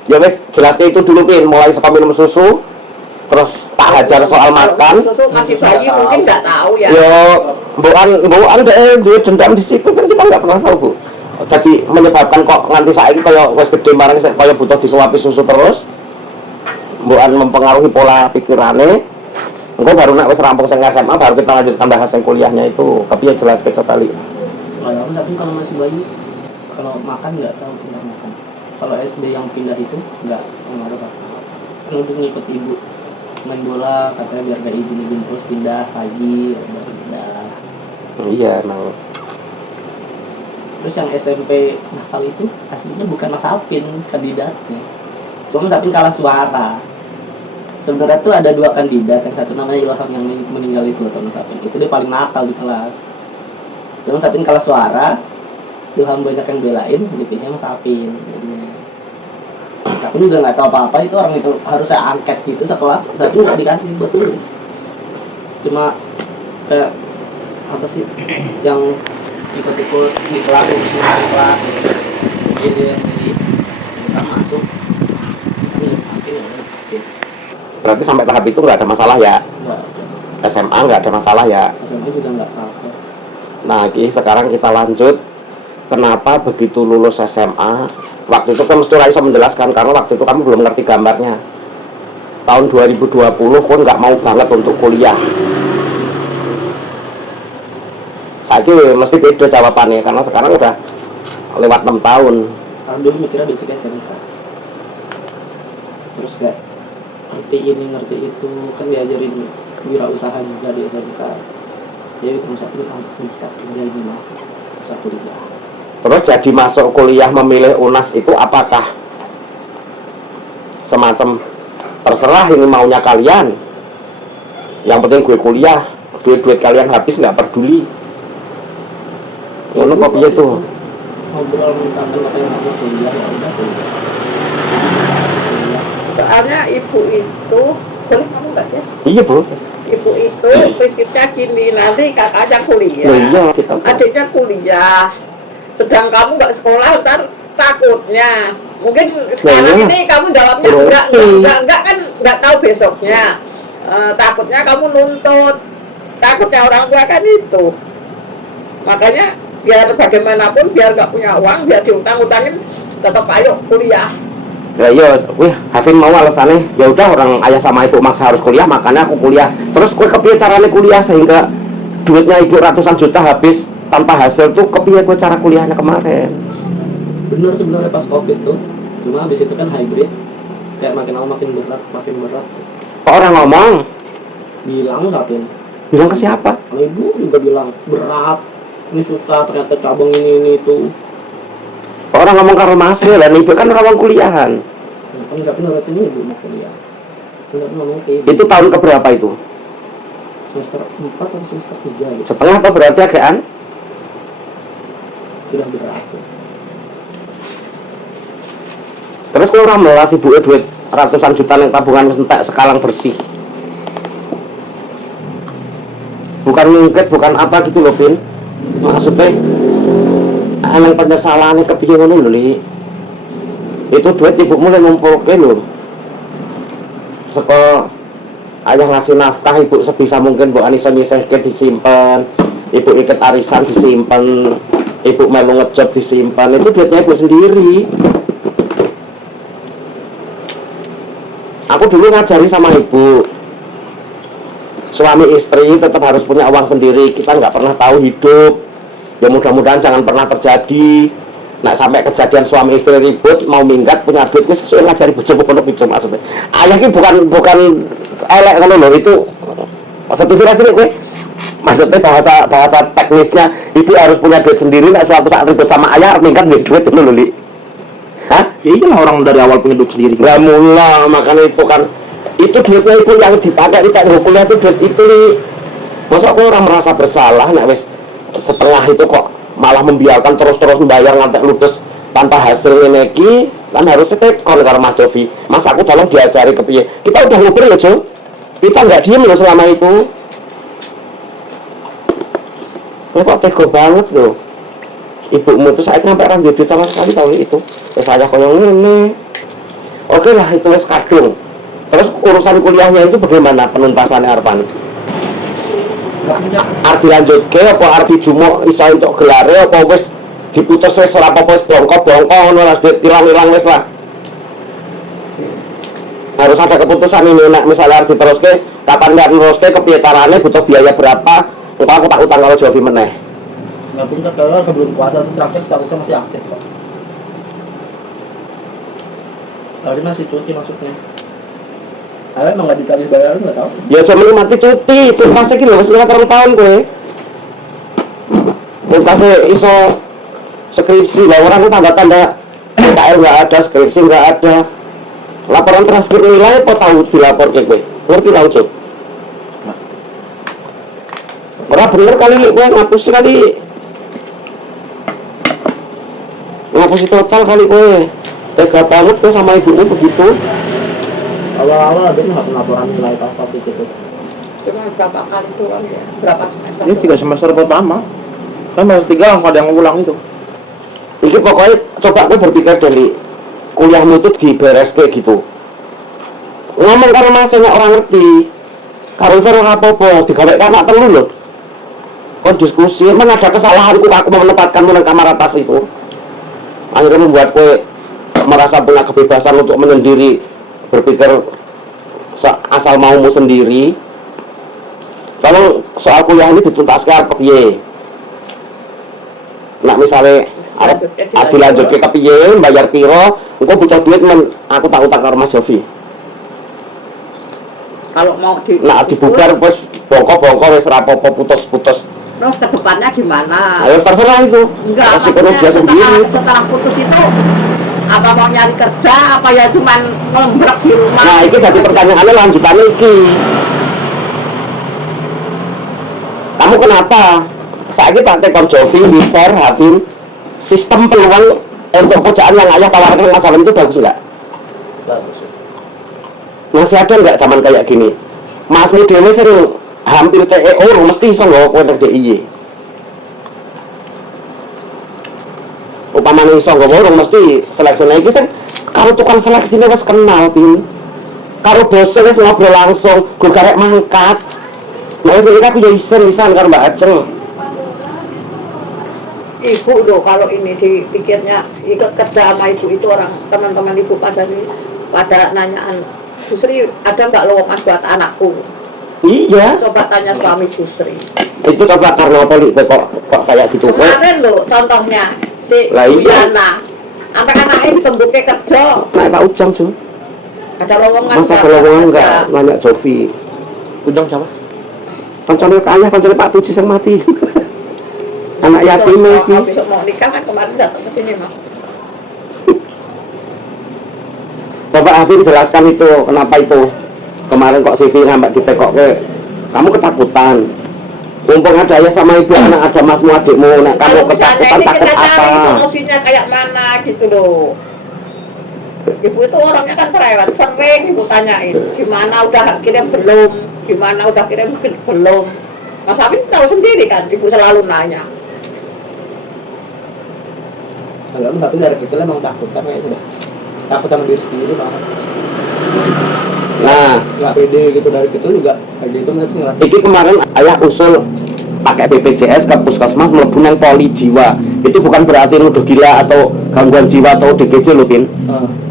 Ya wes, jelasnya itu dulu Pin, mulai suka minum susu, terus tak hajar soal makan. Susu masih bayi mungkin nggak tahu ya. Yo, bukan dia dendam di situ kan kita nggak pernah tahu Bu. Jadi menyebabkan kok nganti saiki kaya wes gede marang kaya butuh disuapi susu terus. Mbukan mempengaruhi pola pikirane. Engko baru nek wis rampung sing SMA baru kita lanjut tambah sing kuliahnya itu. Kepiye jelas ke kali. Kalau tapi kalau masih bayi, kalau makan nggak tahu pindah makan. Kalau SD yang pindah itu nggak pengaruh apa-apa. Kan untuk ngikut ibu main bola katanya biar nggak izin terus pindah pagi baru pindah. Iya, emang. Terus yang SMP nakal itu aslinya bukan Mas Apin kandidatnya, cuma Mas Apin kalah suara. Sebenarnya tuh ada dua kandidat, yang satu namanya Ilham yang meninggal itu atau Mas Apin itu dia paling nakal di kelas. Cuma Mas Apin kalah suara, Ilham banyak yang belain, dipilihnya Mas Apin. Jadinya Mas Apin udah nggak tahu apa-apa, itu orang itu harusnya angket gitu sekelas, Mas Apin nggak dikasih buat tulis. Cuma kayak apa sih yang ikut-ikut di kelas, di kelas jadi kita masuk kami Berarti sampai tahap itu nggak ada masalah ya? enggak, SMA nggak ada masalah ya? SMA juga nggak apa-apa. Nah, sekarang kita lanjut. Kenapa begitu lulus SMA? Waktu itu kan mesti Raisa menjelaskan karena waktu itu kamu belum ngerti gambarnya. Tahun 2020 pun nggak mau banget untuk kuliah. Saya mesti beda jawabannya karena sekarang udah lewat 6 tahun. Karena dulu mikirnya basic SMK, terus kayak ngerti ini ngerti itu, kan diajarin wirausaha juga di SMK. Jadi terus satu bisa kerja gimana, bisa kuliah. Terus jadi masuk kuliah memilih UNAS itu apakah semacam terserah ini maunya kalian, yang penting gue kuliah, duit kalian habis nggak peduli. Ngono kok piye tuh? Ngobrol misalkan katanya mau kuliah ya udah kuliah. Soalnya ibu itu, boleh kamu bahas ya? Iya Bu. Ibu itu prinsipnya gini, nanti kakaknya kuliah, Loh, iya kita. adiknya kuliah, sedang kamu nggak sekolah, ntar takutnya mungkin sekarang iya. ini kamu jawabnya enggak kan nggak tahu besoknya. Takutnya kamu nuntut, takutnya orang tua kan itu. Makanya biar bagaimanapun biar nggak punya uang, biar diutang-utangin, tetap ayo kuliah. Ya iya, wih, Hafin mau alasannya, ya udah orang ayah sama ibu maksa harus kuliah, makanya aku kuliah. Terus gue kepiye caranya kuliah sehingga duitnya ibu ratusan juta habis tanpa hasil tuh, kepiye gue cara kuliahnya kemarin? Bener sebenarnya pas COVID tuh, cuma habis itu kan hybrid, kayak makin lama makin berat. Kok orang ngomong? Bilang Sapin, Bilang ke siapa? ibu juga bilang berat, ini susah, ternyata cabang ini itu. Kok orang ngomong karo masih dan ibu kan orang kuliahan. Kan Sapin udah ini ibu mau kuliah. Enggak ngomong ke ibu. Itu tahun keberapa itu? Semester 4 atau semester 3 gitu. Setengah atau berarti agaan? Sudah berat. Terus kok orang melas ibu duit ratusan juta yang tabungan entek sekalang bersih. Bukan ngungkit, bukan apa gitu loh, Pin. Maksudnya emang penyesalannya kepiye ngono lho, Li. Itu duit ibu mulai ngumpulke lho. Seko ayah ngasih nafkah ibu sebisa mungkin Bu Anissa nyisihke disimpen, ibu iket arisan disimpen, ibu melu ngejob disimpan, itu duitnya ibu sendiri. Aku dulu ngajari sama ibu, suami istri tetap harus punya uang sendiri. Kita nggak pernah tahu hidup. Ya mudah-mudahan jangan pernah terjadi. Nah sampai kejadian suami istri ribut mau minggat punya duit, gue sesuai ngajari bojomu kono pijo maksudnya. Ayah ini bukan elek kan loh, itu maksudnya sih gue. Maksudnya bahasa teknisnya ibu harus punya duit sendiri. Nah suatu saat ribut sama ayah minggat duit itu loh li. Hah? Ya iyalah orang dari awal punya duit sendiri. Lah mula makanya itu kan itu duitnya itu yang dipakai di teknik kuliah itu duit itu li. Masa aku orang merasa bersalah nah wis setengah itu kok malah membiarkan terus membayar ngantek ludes tanpa hasil neki kan harusnya tekon karo Mas Jovi. Mas aku tolong diajari kepiye. Kita udah ngobrol ya Jo. Kita nggak diem loh selama itu. Kok tega banget loh. Ibumu itu saya sampai orang duit sama sekali tahu itu. Ya saya koyong ini. Oke lah itu wis kadung. Terus urusan kuliahnya itu bagaimana penuntasannya Arpan? Arep dilanjutke apa arep dijumuk iso entuk gelare apa wis diputus wis ora apa-apa wis blongko-blongko ngono lah tilang-ilang wis lah. Harus ada keputusan ini nek misalnya arep diteruske kapan ndak diteruske kepiye carane butuh biaya berapa engko aku tak utang kalau Jovi meneh. Nggak punya kalau sebelum puasa itu terakhir statusnya masih aktif kok. Tapi masih cuti maksudnya. Aku emang nggak dikasih bayar nggak tahu. Ya cuma mati cuti itu pasti gitu masih 2 tahun gue. Pasti iso skripsi lah orang itu tanda-tanda PKL nggak ada, skripsi nggak ada. Laporan transkrip nilai apa tahu dilapor ke gue? Ngerti tahu Cuk? Berapa bener kali gue ngapusi kali. Ngapusi total kali gue. Tega banget gue sama ibunya begitu. Awal-awal dia nggak pernah laporan nilai apa gitu. Cuma berapa kali doang ya? Berapa semester? Ini 3 semester pertama. Kan semester 3 langsung ada yang ngulang itu. Ini pokoknya coba gue berpikir dari kuliahmu itu diberes kayak gitu. Ngomong karena masanya orang ngerti. Kalau saya apa-apa, digawe anak telu loh. Kon diskusi, emang ada kesalahanku aku mau menempatkanmu di kamar atas itu. Akhirnya membuat gue merasa punya kebebasan untuk menyendiri, berpikir asal maumu sendiri. Kalau soal kuliah ini dituntaskan kepiye? Nah misalnya dilanjut ke kepiye, bayar piro, engko butuh duit aku tak utang karo Mas Jovi. Kalau mau dibubar wis bongko-bongko wis rapopo putus-putus. Terus ke depannya gimana? Ayo terserah itu. Enggak, masih dia sendiri. Setelah putus itu apa mau nyari kerja, apa ya cuman ngombrek di rumah? Nah, itu jadi pertanyaannya lanjutannya iki. Kamu kenapa? Saya kita tekon Jovi, Wifer, Hafim, sistem peluang untuk kerjaan yang ayah tawarkan Mas Salim itu bagus nggak? Bagus. Masih ada nggak zaman kayak gini? Mas Dewi sering hampir CEO mesti iso nggak kowe nek DIY. Upamane iso nggak mesti seleksinya iki kan kalau tukang seleksinya wis kenal pin. Karo bosnya wis ngobrol langsung, gue karek mangkat. Nah, wis iki aku yo isen karo Mbak Ajeng. Ibu loh kalau ini dipikirnya ikut kerja sama ibu itu orang teman-teman ibu pada nanyaan Jusri ada nggak lowongan buat anakku? Iya. Coba tanya suami Jusri. Itu coba karena apa kok kayak gitu kok? Kemarin loh contohnya si Lah iya. Diana, sampai anaknya ditembuknya kerja. Nah, Pak Ujang tuh. Ada lowongan? Masa ada lowongan nggak? Nanya Jovi. Ujang siapa? Kancannya ke ayah, kancannya Pak Tuji yang mati. Anak yatim iki. Besok mau nikah kan kemarin datang ke sini mas. Bapak Hafim jelaskan itu kenapa itu kemarin kok CV sampai ditekok ke kamu ketakutan. Mumpung ada ayah sama ibu anak ada masmu adikmu, nah kamu ketakutan takut apa? Solusinya kayak mana gitu loh. Ibu itu orangnya kan cerewet, sering ibu tanyain gimana udah kirim belum, gimana udah kirim belum. Mas Hafim tahu sendiri kan, ibu selalu nanya. Enggak, tapi dari kecil emang takut kan kayak itu dah. Takut sama diri sendiri banget. Nah, Nggak pede gitu dari kecil juga kayak gitu ngerasa. iki kemarin ayah usul pakai BPJS ke puskesmas mlebu nang poli jiwa. Itu bukan berarti nuduh gila atau gangguan jiwa atau DGJ lho, Pin.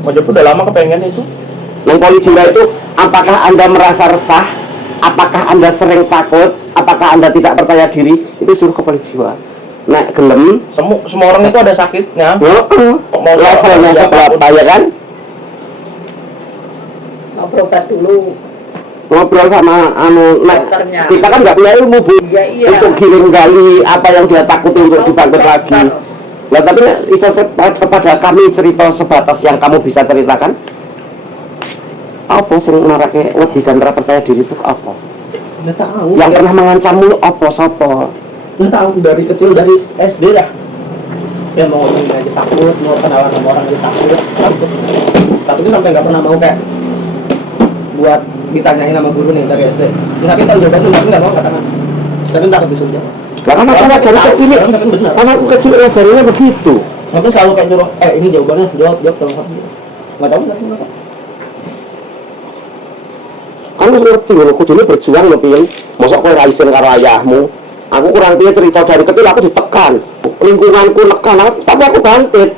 Mas Jovi udah lama kepengen itu. Yang Polijiwa itu, apakah Anda merasa resah? Apakah Anda sering takut? Apakah Anda tidak percaya diri? Itu suruh ke Polijiwa. Nek gelem, Semua orang itu ada sakitnya. levelnya seberapa ya kan? Mau berobat dulu. Ngobrol sama Dokternya. kita kan nggak punya ilmu Bu Iya. untuk giring gali apa yang dia takuti untuk dibangkit lagi. Nah tapi bisa kepada kami cerita sebatas yang kamu bisa ceritakan. Apa sing marake wedi dan ora percaya diri itu apa? Nggak tahu. Yang pernah mengancammu apa sapa? Nggak tahu dari kecil, dari SD lah. Ya mau ngomong aja takut, mau kenalan sama orang aja takut. Tapi itu sampai nggak pernah mau kayak buat ditanyain sama guru nih dari SD. Tapi tahu jawabannya tapi nggak mau katakan. Tapi takut disuruh jawab. Lah kan aku ngajari kecil, kan aku kecil ngajarinya begitu. Tapi selalu kayak nyuruh, ini jawabannya, jawab tolong satu. Nggak tahu kenapa. Kan wis ngerti lho kudune berjuang lho piye. Mosok kowe ra isin karo ayahmu. Aku kurang piye cerita dari kecil aku ditekan. Lingkunganku nekan, tapi aku bangkit.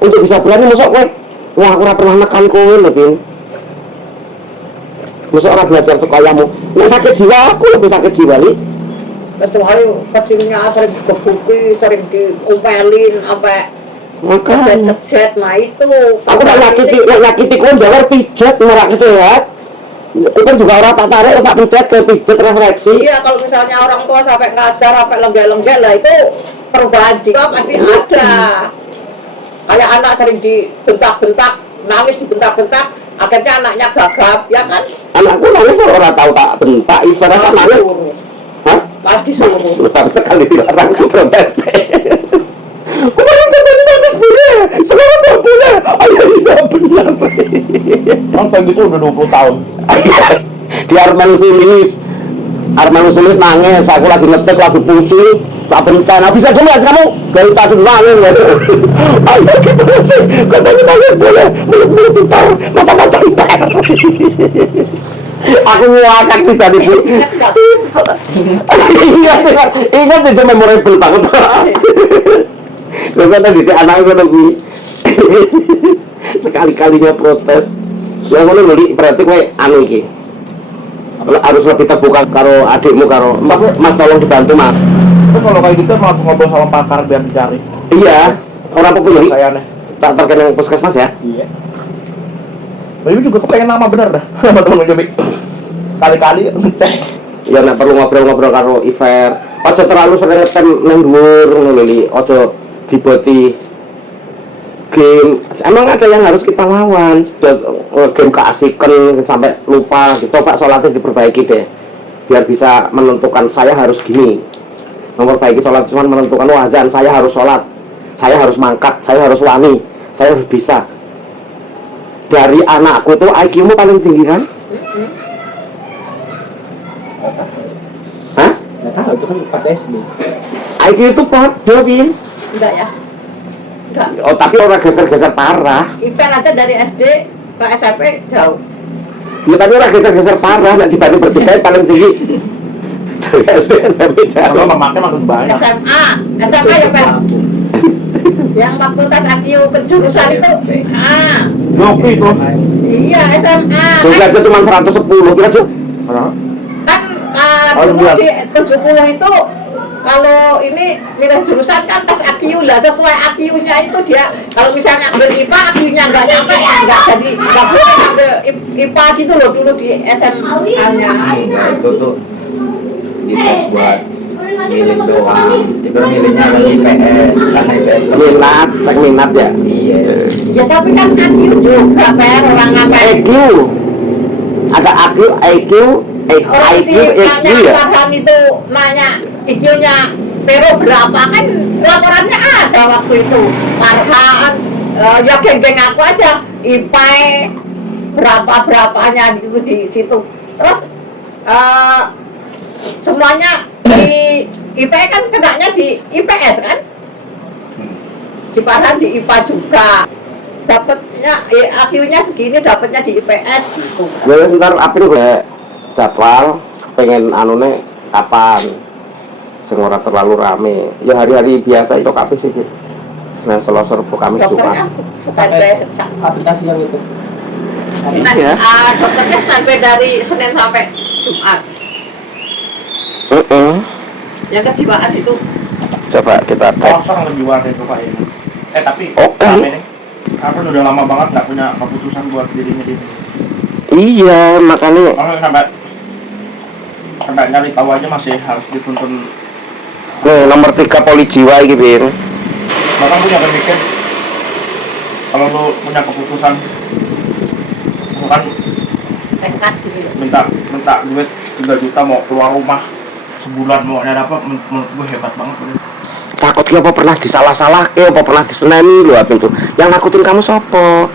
Untuk bisa berani mosok kowe. Wah, aku ora pernah nekan kowe lho, Pin. Mosok ora belajar saka ayahmu. Nek sakit jiwa aku lebih sakit jiwa li. Kecuali kecilnya sering dikebuki, sering diomelin, sampai Makanya jet. Nah itu. aku tak nyakiti kowe jawab pijat malah sehat. Itu kan juga orang tak tarik, tak pencet ke pijat refleksi. Iya, kalau misalnya orang tua sampai ngajar, sampai lenggak-lenggak lah itu perubahan jiwa pasti ada. Kayak anak sering dibentak-bentak, nangis dibentak-bentak, akhirnya anaknya gagap, ya kan? Anakku nangis orang tahu tak bentak, ibaratnya nangis. Hah? Pas disuruh. Sebab sekali dilarang protes. Kemarin katanya nangis boleh, sekarang tak boleh. Ayah tidak benar. Orang kayak gitu udah 20 tahun. Di Arman Sulis nangis, aku lagi ngetek, lagi pusing, tak bencana, bisa jelas kamu dari tadi nangis ya. Ayah gimana sih, katanya nangis boleh, mulut-mulut ipar, mata-mata ipar. Aku ngakak sih tadi Bu. Ingat itu memorable banget. Karena tadi anaknya lagi sekali-kalinya protes. Ya ngono lho, berarti kowe anu iki. Harus lebih terbuka karo adikmu karo Mas tolong dibantu Mas. Itu kalau kayak gitu langsung ngobrol sama pakar biar dicari. Iya, orang populer Kayaknya. tak terkena puskesmas ya. Iya. Tapi juga kepengen nama bener dah sama temen Jobi. Kali-kali ngecek. Ya nek perlu ngobrol-ngobrol karo Iver. Ojo terlalu sering ngetem nang dhuwur ngono lho, ojo diboti game. Emang ada yang harus kita lawan. Game keasikan sampai lupa. Coba sholatnya diperbaiki deh. Biar bisa menentukan saya harus gini. Memperbaiki sholat cuma menentukan azan, saya harus sholat, saya harus mangkat, saya harus wani, saya harus bisa. Dari anakku tuh IQ-mu paling tinggi kan? Hah? Nggak tahu, itu kan pas SD. IQ itu pada, Pin. Enggak ya? Enggak. Oh, tapi orang geser-geser parah. IPR aja dari SD ke SMP jauh. Ya, tapi orang geser-geser parah, nanti dibanding bertiga paling tinggi. Dari SD, SMP Kalau jauh. memaknya makin banyak. SMA ya Per? Yang waktu tes IQ kejurusan itu Ngopi itu. iya SMA Jumlah aja cuma 110, kira aja. kan dulu di 70 itu kalau ini milih jurusan kan tes IQ lah, sesuai IQ-nya itu dia kalau misalnya ambil IPA IQ-nya nggak nyampe nggak jadi nggak boleh ambil IPA gitu loh dulu di SMA-nya. Itu tuh dites buat milih doang. Itu milihnya kan IPS, karena IPS Minat, cek minat ya. iya. Ya tapi kan IQ juga Per, orang ngapain IQ. Ada IQ, IQ, orang IQ, si IQ nanya ya. Farhan itu nanya IQ-nya Pero berapa kan laporannya ada waktu itu Farhan ya geng-geng aku aja IPA berapanya gitu di situ terus semuanya di IPA kan kenanya di IPS kan si Farhan di IPA juga dapatnya IQ-nya segini dapatnya di IPS gitu. Ya sebentar April gue jadwal pengen anune kapan sing ora terlalu rame. Ya hari-hari biasa itu kabeh sih. Senin Selasa Rabu Kamis Dokternya Jumat. standby Aplikasi yang itu. Iya. Dokternya sampai dari Senin sampai Jumat. Yang kejiwaan itu Coba kita cek. Kosong kejiwaan itu Pak ini. Tapi Oke. kami nih, aku udah lama banget nggak punya keputusan buat dirinya di sini. Iya, makanya Kalau sampai nyari tahu aja masih harus dituntun. nomor 3 poli jiwa iki, Bin. Bahkan punya berpikir kalau lu punya keputusan bukan tekad gitu ya. minta duit 3 juta mau keluar rumah sebulan mau nyari apa, menurut gue hebat banget udah. Takut ki apa pernah disalah-salah, apa pernah diseneni lho aku tuh. Yang nakutin kamu sopo?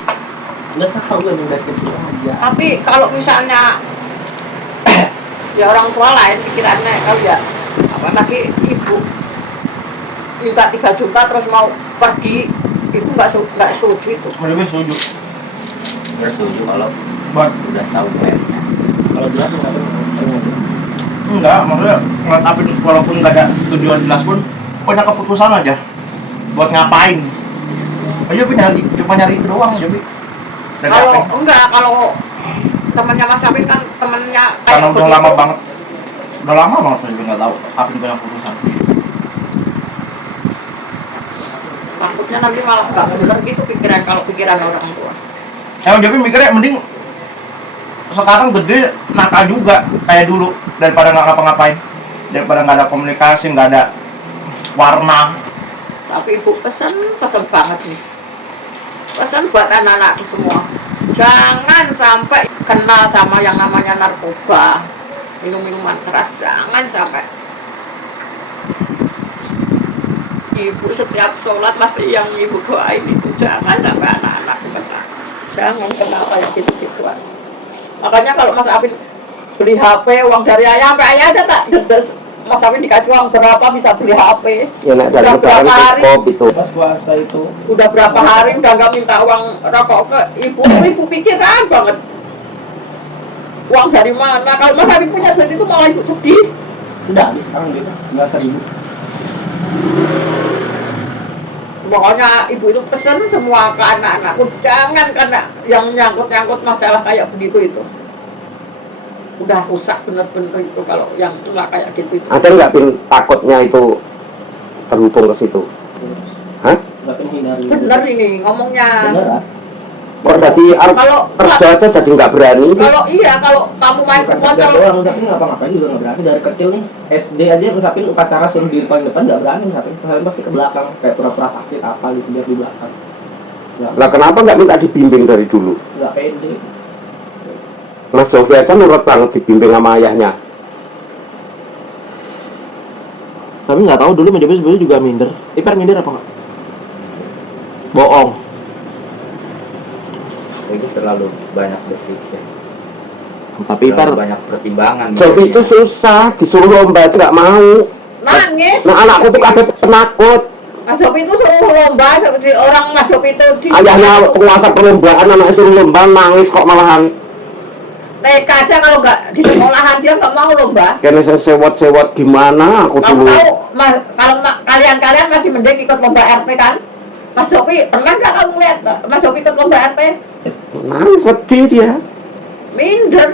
Nggak tahu gue yang dari kecil aja. Tapi kalau misalnya ya orang tua lain pikirannya kalau ya apalagi ibu minta 3 juta terus mau pergi itu nggak setuju itu. Sebenarnya gue setuju Ya setuju kalau buat udah tahu plannya. Kalau jelas nggak tahu. enggak, maksudnya ngeliat apa nih, walaupun nggak ada tujuan jelas pun punya keputusan aja buat ngapain aja, cuma nyari itu doang aja, Bi. Dan Kalau ngapain? enggak, kalau temannya Mas Sapin kan temannya Karena kayak udah begitu. lama banget saya juga nggak tahu apa yang punya keputusan. Takutnya nanti malah nggak bener gitu pikiran kalau pikiran orang tua. Jadi mikirnya mending sekarang gede nakal juga kayak dulu daripada nggak ngapa-ngapain, daripada nggak ada komunikasi, nggak ada warna. Tapi ibu pesan banget nih. Pesan buat anak-anakku semua. Jangan sampai kenal sama yang namanya narkoba, minum-minuman keras, jangan sampai. Ibu setiap sholat pasti yang ibu doain itu jangan sampai anak-anakku kena. Jangan kena kayak gitu-gituan. Makanya kalau Mas Apin beli HP, uang dari ayah sampai ayah aja tak dedes. Mas Apin dikasih uang berapa bisa beli HP. Ya nek dari Udah lebaran berapa hari? cukup itu. Pas puasa itu Udah berapa hari udah nggak minta uang rokok ke ibu. Ibu pikiran banget. Uang dari mana? Kalau Mas Apin punya duit itu malah ibu sedih. udah habis sekarang gitu, nggak 1.000. Pokoknya ibu itu pesen semua ke anak-anakku, jangan karena yang nyangkut-nyangkut masalah kayak begitu itu. Udah rusak bener-bener itu kalau yang tua kayak gitu itu. Ada nggak Bin takutnya itu terhubung ke situ? Hah? Nggak pengen hindari. Bener ini ngomongnya. Bener ah. Kok jadi Kalau kerja aja jadi nggak berani? kalau iya kalau kamu main Bukan pukul kerja doang, Musapin ngapa-ngapain juga nggak berani. Dari kecil nih, SD aja Musapin upacara suruh di paling depan nggak berani. Musapin pasti ke belakang, kayak pura-pura sakit apa gitu biar di belakang. Lah kenapa nggak minta dibimbing dari dulu? Nggak pede. Mas Jovi aja nurut banget dibimbing sama ayahnya. Tapi nggak tahu dulu media sebenarnya juga minder. Ipar minder apa nggak? Bohong. Itu terlalu banyak berpikir. Tapi Ipar Terlalu banyak pertimbangan. Jovi itu susah, disuruh lomba aja nggak mau. nangis. Nah anakku tuh kabeh penakut. Mas Sopi itu suruh lomba seperti orang Mas Sopi itu di Ayahnya penguasa perlombaan, anaknya suruh lomba nangis kok malahan. TK aja kalau nggak di sekolahan dia nggak mau lomba. Kayaknya saya sewot-sewot gimana aku Kamu dulu. tahu, kalau kalian masih mending ikut lomba RT kan? Mas Sopi, pernah nggak kamu lihat Mas Sopi ikut lomba RT? Nangis wedi dia. Minder.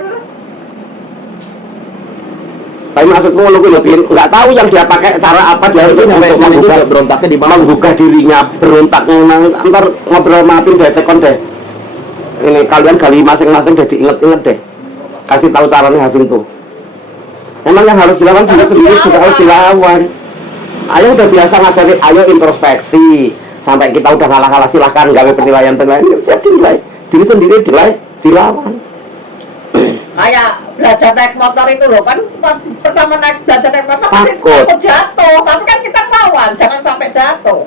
Tapi maksudku ngono kuwi lebih nggak tahu yang dia pakai cara apa dia itu untuk menggugah berontaknya di mana? menggugah dirinya, berontaknya ntar ngobrol maafin deh tekon deh. Ini kalian gali masing-masing deh, diinget-inget deh. Kasih tahu caranya Hasim tuh. Emang yang harus dilawan diri sendiri juga harus dilawan. Ayo udah biasa ngajarin, ayo introspeksi. Sampai kita udah ngalah-ngalah silahkan gawe penilaian-penilaian, siap dinilai. Diri sendiri dilawan. Kayak belajar naik motor itu loh kan, pertama belajar naik motor pasti Takut. takut jatuh, tapi kan kita lawan, jangan sampai jatuh.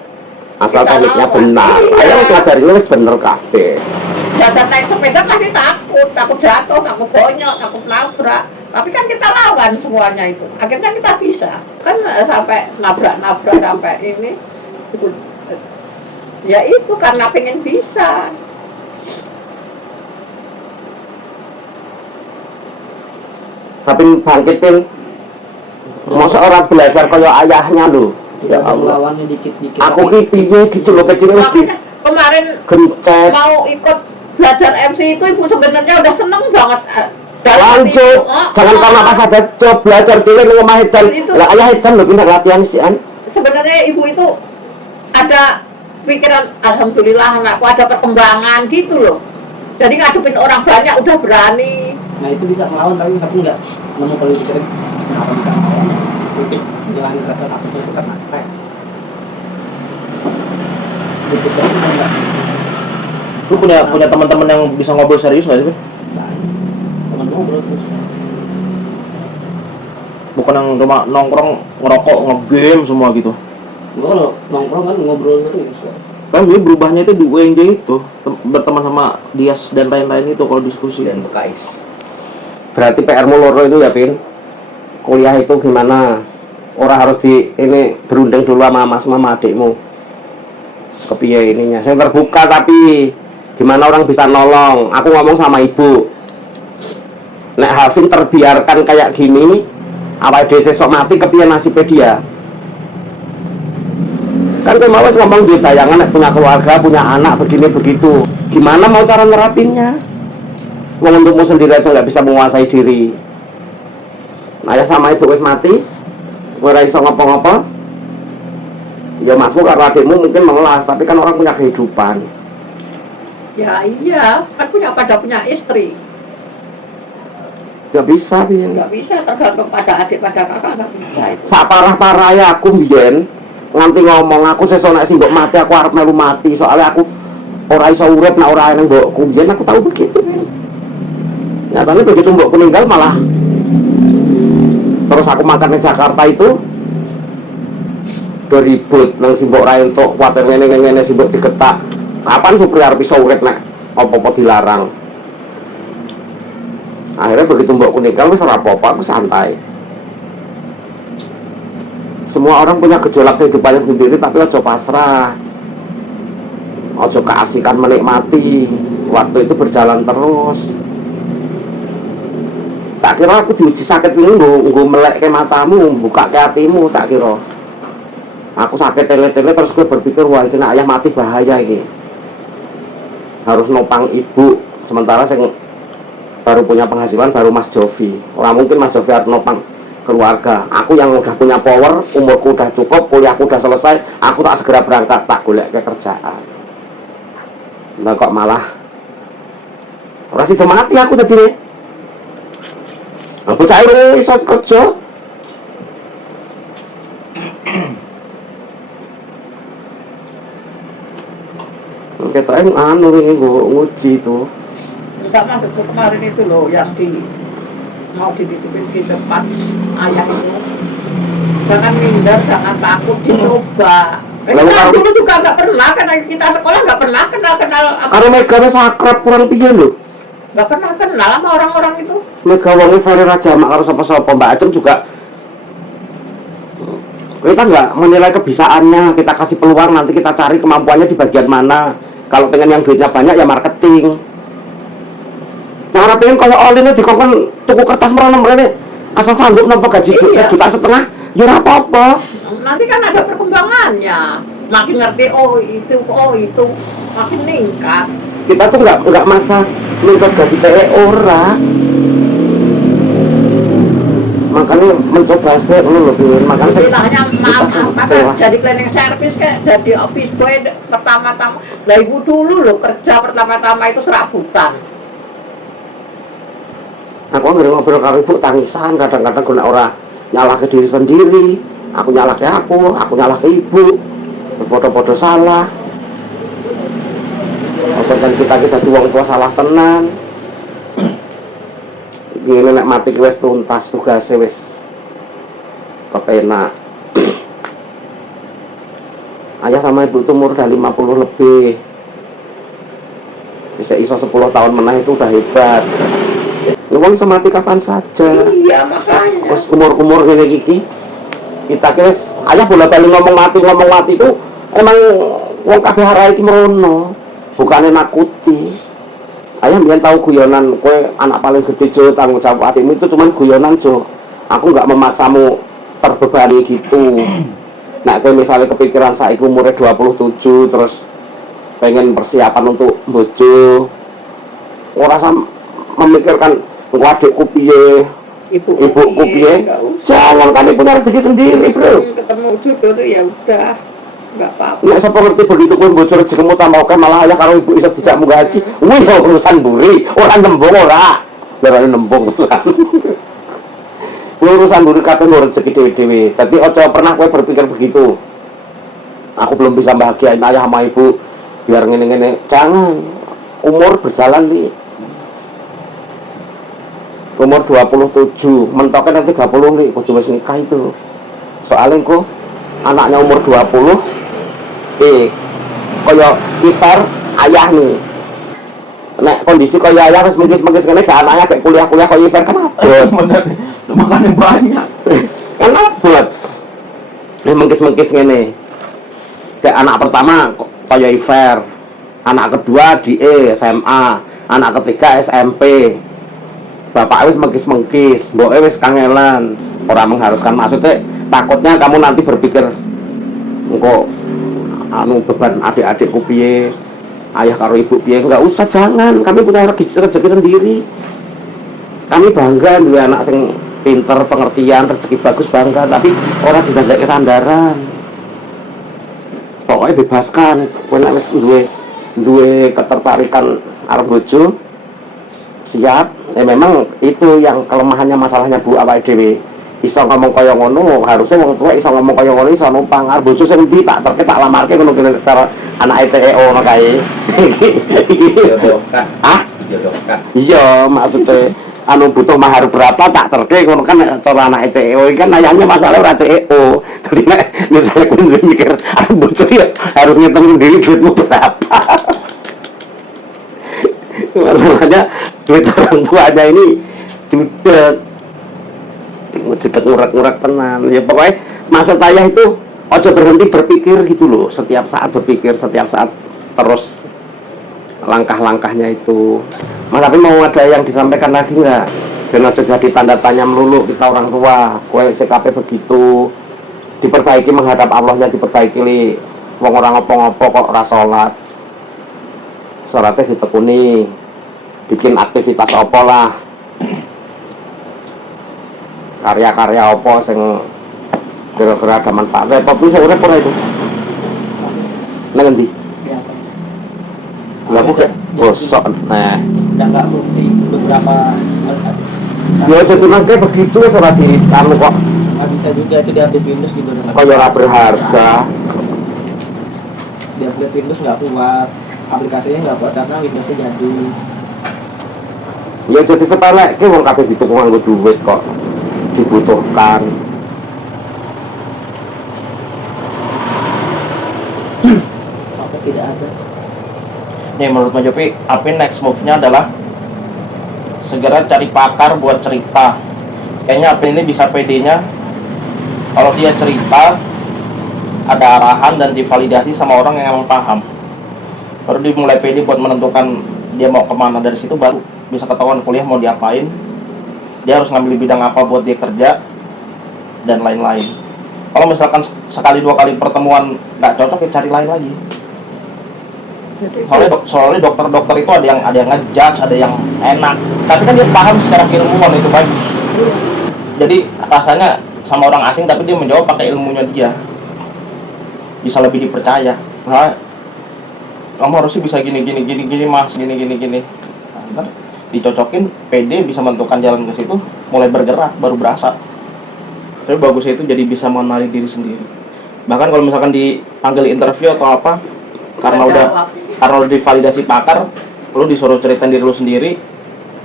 Asal Kita tekniknya lawan. benar. Iya. Ayo ngajarinnya wis bener kabeh. Belajar naik sepeda pasti takut jatuh, takut bonyok, takut nabrak. Tapi kan kita lawan semuanya itu, akhirnya kita bisa. Kan sampai nabrak sampai ini, ya itu karena pengen bisa. Tapi bangkit Pin. Masa orang belajar kaya ayahnya lho. Ya Tidak ada Allah. lawannya dikit-dikit. Aku ki piye gitu lho kecil mesti Makanya kemarin gencet. mau ikut belajar MC itu ibu sebenarnya udah seneng banget. Dalam Lanjut, hati ibu, jangan karena pas ada job belajar dulu nih ngomah edan. Itu. Lah ayah edan lho pindah latihan sih an. Sebenarnya ibu itu ada pikiran alhamdulillah anakku ada perkembangan gitu loh. Jadi ngadepin orang banyak udah berani. Nah itu bisa melawan, tapi nggak nemu kalau dipikirin kenapa bisa melawan. Mungkin ngilangin rasa takutnya itu karena kayak gitu kan enggak. Lu punya teman-teman yang bisa ngobrol serius nggak sih, Bin? Teman ngobrol terus. Bukan yang cuma nongkrong, ngerokok, ngegame semua gitu. Gua kalau nongkrong kan ngobrol terus. Kan dia berubahnya itu di UNJ itu, berteman sama Dias dan lain-lain itu kalau diskusi. Dan BKS. Berarti PR-mu loro itu ya, Pin. Kuliah itu gimana? Orang harus ini berunding dulu sama mas sama adikmu. Kepiye ininya. Saya terbuka tapi gimana orang bisa nolong? Aku ngomong sama ibu. Nek Hafin terbiarkan kayak gini, awake dhewe sesuk mati kepiye nasibnya dia? Kan gue mau ngomong di bayangan nek punya keluarga, punya anak begini begitu. Gimana mau cara nerapinnya? Wong untukmu sendiri aja nggak bisa menguasai diri. Nah ya sama ibu wis mati, ora iso ngopo-ngopo. Ya masmu karena adikmu mungkin mengelas, tapi kan orang punya kehidupan. Ya iya, kan pada punya istri. Gak bisa, Bin. Nggak bisa tergantung pada adik pada kakak nggak bisa itu. Sak parah-parahnya aku mbiyen nganti ngomong aku sesuk nek simbok mati aku arep melu mati, soalnya aku ora iso urip nek ora ana mbokku. Mbiyen aku tahu begitu, Bin. Nyatanya begitu mbokku meninggal malah terus aku makan di Jakarta itu beribut nang simbok ra entuk kuwatir ngene-ngene simbok digetak. Kapan supri arep iso urip nek apa-apa dilarang. Akhirnya begitu mbokku meninggal wis ora apa-apa, aku santai. Semua orang punya gejolak kehidupannya sendiri, tapi ojo pasrah, ojo keasikan menikmati. Waktu itu berjalan terus. Tak kira aku diuji sakit ini nggo melek ke matamu, buka ke hatimu, tak kira. Aku sakit tele-tele terus gue berpikir wah ini ayah mati bahaya ini. Harus nopang ibu, sementara saya baru punya penghasilan baru Mas Jovi. Ora mungkin Mas Jovi harus nopang keluarga. Aku yang udah punya power, umurku udah cukup, kuliahku udah selesai, aku tak segera berangkat, tak golek ke kerjaan. Nah kok malah ora sido mati aku tadi. Aku cair iso kerja. Kita anu ini nguji itu. Enggak maksudku kemarin itu loh yang mau dititipin di depan ayah itu. Jangan minder, jangan takut, dicoba. Kita dulu juga nggak pernah, karena kita sekolah nggak pernah kenal apa. Karena Mega wis akrab kurang piye lho. Nggak pernah kenal sama orang-orang itu. Mega wonge Ferry Raja mak karo sapa-sapa, Mbak Acem juga. Kita nggak menilai kebisaannya, kita kasih peluang, nanti kita cari kemampuannya di bagian mana. Kalau pengen yang duitnya banyak ya marketing. Nah orang pengen kalau all-in dikongkon tuku kertas merana-merana asal sanggup nampak gaji Iya. 1,5 juta, ya ora apa-apa. Nanti kan ada perkembangannya. Makin ngerti, oh itu, makin meningkat. Kita tuh nggak maksa minta gaji TE ora. Makanya mencoba sih lu lebih makanya Istilahnya maaf, sewa. jadi cleaning service kayak jadi office boy pertama-tama. Lah ibu dulu loh kerja pertama-tama itu serabutan. Aku ngobrol karo ibu tangisan, kadang-kadang guna ora nyalah ke diri sendiri, aku nyalah ke aku nyalah ke ibu, podo-podo salah. Dan kita wong tua salah tenan. Ini nek mati wis tuntas tugasnya wis kepenak. Ayah sama ibu itu umur udah 50 lebih. Bisa iso 10 tahun menah itu udah hebat. Wong iso mati kapan saja. Iya makanya. Terus umur gini Kiki. Kita kira ayah bola-bali ngomong mati itu emang wong kabeh harai iki merono, bukannya nakuti. Ayah mbiyen tahu guyonan kowe anak paling gede Jo, tanggung jawab adikmu itu cuman guyonan Jo. Aku nggak memaksamu terbebani gitu. Nah, kowe misalnya kepikiran saiki umurnya 27 terus pengen persiapan untuk bojo, ora sam memikirkan adikku piye, ibuku piye. Nggak usah. Jangan, kami punya rezeki sendiri, Bro. Ketemu jodoh tuh ya udah, nggak apa-apa. Nek sapa ngerti begitu kowe bocor rezekimu tambah oke malah ayah karo ibu iso dijak munggah haji. Kuwi yo urusan buri, ora nembung ora. Jarane nembung urusan. Kuwi urusan buri kabeh nggo rezeki dhewe-dhewe. Dadi aja pernah kowe berpikir begitu. Aku belum bisa bahagiain ayah sama ibu biar ngene-ngene. Jangan. Umur berjalan nih. Umur 27, mentoknya nanti 30 nih, kudu wis nikah itu. Soalnya kok anaknya umur 20 kaya Iver ayah nih. Nek kondisi kaya ayah wis mengkis-mengkis ngene gak anaknya kayak kuliah-kuliah kaya Iver kan abot. Bener, makanya banyak. Kan abot. Nek mengkis-mengkis ngene. Kayak anak pertama kaya Iver. Anak kedua di SMA, anak ketiga SMP. Bapak wis mengkis-mengkis, mboke wis kangelan, ora mengharuskan, maksudnya takutnya kamu nanti berpikir engko anu beban adik-adikku piye, ayah karo ibu piye, enggak usah, jangan. Kami punya rezeki sendiri. Kami bangga duwe anak sing pinter, pengertian, rezeki bagus, bangga, tapi ora didandake sandaran. Pokoknya bebaskan, kowe nek wis duwe ketertarikan arep bojo, siap. Memang itu yang kelemahannya, masalahnya Bu awake dhewe. Iso ngomong kaya ngono, harusnya wong tua iso ngomong kaya ngono iso numpang. Arep bojo sing ndi tak terke tak lamarke ngono kene cara anake CEO ngono kae. Dijodohkan. Hah? Dijodohkan. Iya, maksudnya anu butuh mahar berapa tak terke ngono kan cara anake CEO iki kan ayahnya masalah ora CEO. Jadi nek misalnya kowe mikir arep bojo ya harus ngitung sendiri duitmu berapa. Masalahnya duit orang tuanya ini judet ngurak-ngurak tenan. Ya pokoknya maksud ayah itu ojo berhenti berpikir gitu loh, setiap saat berpikir, setiap saat terus langkah-langkahnya itu. Mas, tapi mau ada yang disampaikan lagi nggak? Dan ojo jadi tanda tanya melulu kita orang tua. Kowe sikapnya begitu, diperbaiki menghadap Allahnya, diperbaiki li. Wong orang ngopo-ngopo kok ora salat. Salatnya ditekuni, bikin aktivitas apa lah, karya-karya apa sing kira-kira ada manfaatnya. Apa bisa urip ora itu? Nang endi? Di atas. Lah kok bosok. Nah, Dan nggak fungsi beberapa alokasi. ya jadi nangke begitu wis ora ditanu kok. Nggak bisa juga itu diupdate Windows gitu. Kaya ora berharga. Diupdate Windows nggak kuat, aplikasinya nggak kuat karena Windowsnya jadul. Ya jadi sepele ki wong kabeh dituku nganggo duit kok. Dibutuhkan. Apa tidak ada? Nih menurut Mas Jopi, apa next move-nya adalah segera cari pakar buat cerita. Kayaknya apa ini bisa PD-nya kalau dia cerita ada arahan dan divalidasi sama orang yang emang paham. Baru dimulai PD buat menentukan dia mau kemana, dari situ baru bisa ketahuan kuliah mau diapain, dia harus ngambil bidang apa buat dia kerja dan lain-lain. Kalau misalkan sekali dua kali pertemuan nggak cocok, ya cari lain lagi. Soalnya dokter-dokter itu ada yang ngejudge, ada yang enak, tapi kan dia paham secara keilmuan, itu bagus. Jadi rasanya sama orang asing tapi dia menjawab pakai ilmunya dia, bisa lebih dipercaya. Nah, kamu harusnya bisa gini mas, gini. Nah, ntar dicocokin, PD bisa menentukan jalan ke situ, mulai bergerak, baru berasa. Tapi bagusnya itu jadi bisa mengenali diri sendiri. Bahkan kalau misalkan dipanggil interview atau apa, karena udah divalidasi pakar, lu disuruh ceritain diri lu sendiri,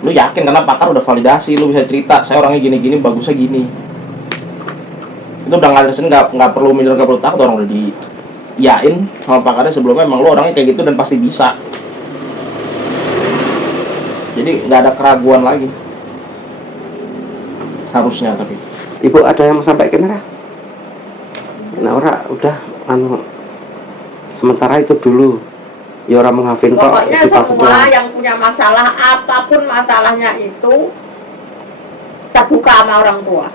lu yakin karena pakar udah validasi, lu bisa cerita, saya orangnya gini, bagusnya gini. Itu udah nggak perlu minder, nggak perlu takut, orang udah diyain sama pakarnya sebelumnya, emang lu orangnya kayak gitu dan pasti bisa. Jadi nggak ada keraguan lagi, harusnya. Tapi Ibu ada yang mau sampaikan nggak? Nah, udah sementara itu dulu. Ya orang menghafin kok. Pokoknya semua yang punya masalah, apapun masalahnya itu terbuka sama orang tua,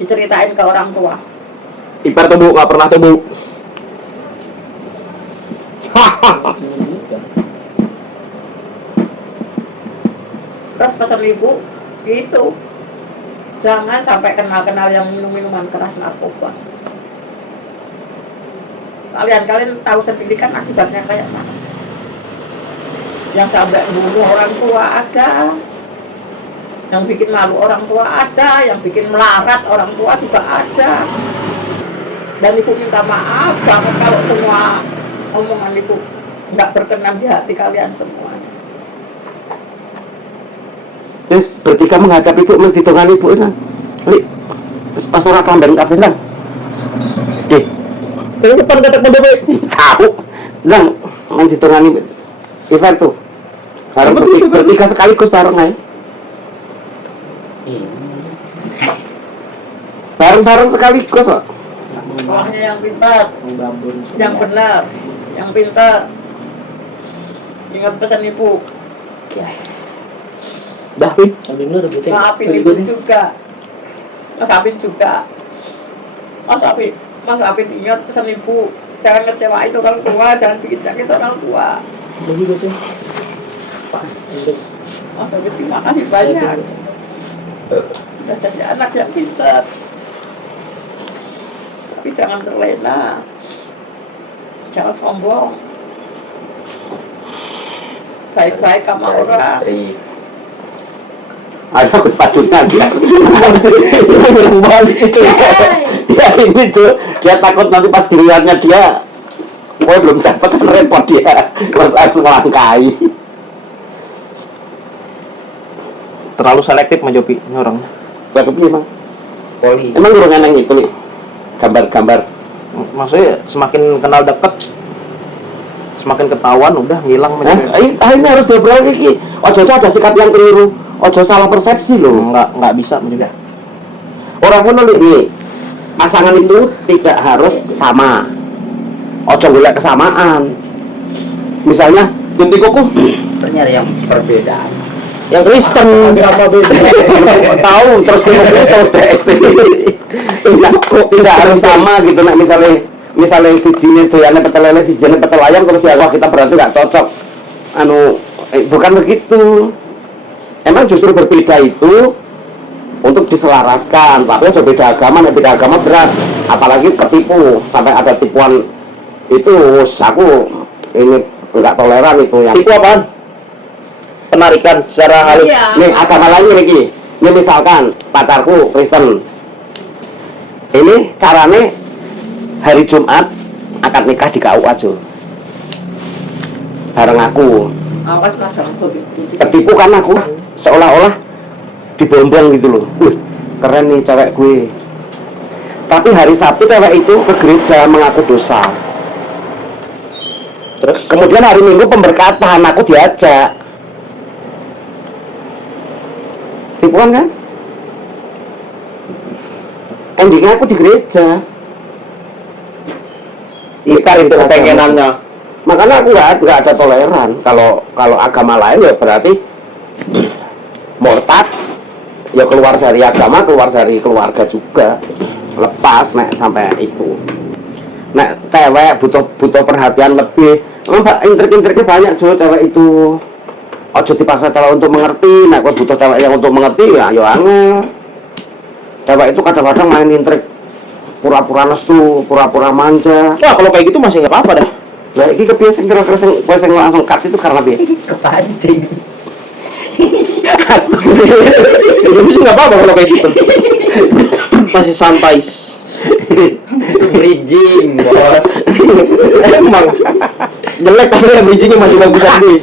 diceritain ke orang tua. Ipar tuh Bu, nggak pernah tuh Bu. terus pesan ibu gitu, jangan sampai kenal yang minuman keras, narkoba. Kalian tahu sendiri kan akibatnya kayak mana. Yang sampai bunuh orang tua ada, yang bikin malu orang tua ada, yang bikin melarat orang tua juga ada. Dan ibu minta maaf banget kalau semua omongan ibu nggak berkenan di hati kalian semua. Terus bertiga menghadap ibu, menghitungan ibu itu. Li, pas orang kelamben kabeh nang. Ini depan kata pada baik. Tahu. Nang, menghitungan event tuh. Bareng bertiga sekaligus bareng aja. Bareng-bareng sekaligus kok. Pokoknya yang pintar, yang benar, yang pintar. Ingat pesan ibu. Dah, Pin. Tadi udah becek. Maafin ibu juga. Mas Apin juga. Mas Apin ingat pesan ibu. Jangan ngecewain orang tua, jangan bikin sakit orang tua. Begitu tuh. Pak, Mas Apin terima kasih banyak. Udah jadi anak yang pintar. Tapi jangan terlena. Jangan sombong. Baik-baik sama orang. Ada pacunya dia. Yang balik itu. Dia ini tuh, dia takut nanti pas gilirannya dia, gue belum dapat repot dia. Mas harus melangkai. Terlalu selektif Jopi orangnya. Berapa emang? Poli. Emang kurang eneng itu nih. Gambar-gambar. Maksudnya semakin kenal deket, semakin ketahuan udah ngilang. Akhirnya harus ngobrol iki. Ojo ada sikap yang keliru. Ojo salah persepsi loh. Nggak bisa juga. Orang pun nih, pasangan itu tidak harus sama. Ojo golek kesamaan. Misalnya Binti Kuku Ternyata yang perbedaan. yang Kristen Apa beda? tahu terus terus tidak harus sama gitu. Nah misalnya si jini doyannya pecel lele, si jini pecel ayam, terus ya wah kita berarti nggak cocok. Bukan begitu. Emang justru berbeda itu untuk diselaraskan, tapi aja beda agama berat, apalagi ketipu sampai ada tipuan itu. Aku ini nggak toleran itu yang Tipu apaan? Penarikan secara halus. Iya. nih agama lain ini misalkan pacarku Kristen, ini carane hari Jumat akad nikah di KUA aja bareng aku. Awas Mas Apin. Ketipu kan aku, seolah-olah dibombong gitu loh. Wih, keren nih cewek gue. Tapi hari Sabtu cewek itu ke gereja mengaku dosa. Terus kemudian hari Minggu pemberkatan aku diajak. Tipuan kan? Endingnya aku di gereja. Ikar itu kepengenannya. Makanya aku nggak ada toleran. Kalau agama lain ya berarti murtad, ya keluar dari agama, keluar dari keluarga juga. Lepas nek sampai itu. Nek cewek butuh perhatian lebih. Memang intrik-intriknya banyak juga cewek itu. Ojo dipaksa cewek untuk mengerti. Nek kau butuh cewek yang untuk mengerti ya yo angel. Cewek itu kadang-kadang main intrik, pura-pura nesu, pura-pura manja. Wah kalau kayak gitu masih nggak apa-apa dah. Nah, ini kebiasaan kira-kira yang langsung cut itu karena dia Kepancing. Jadi sih nggak apa-apa kalau kayak gitu. Masih santai. Itu bridging, bos. Emang jelek tapi yang bridgingnya masih bagus tadi.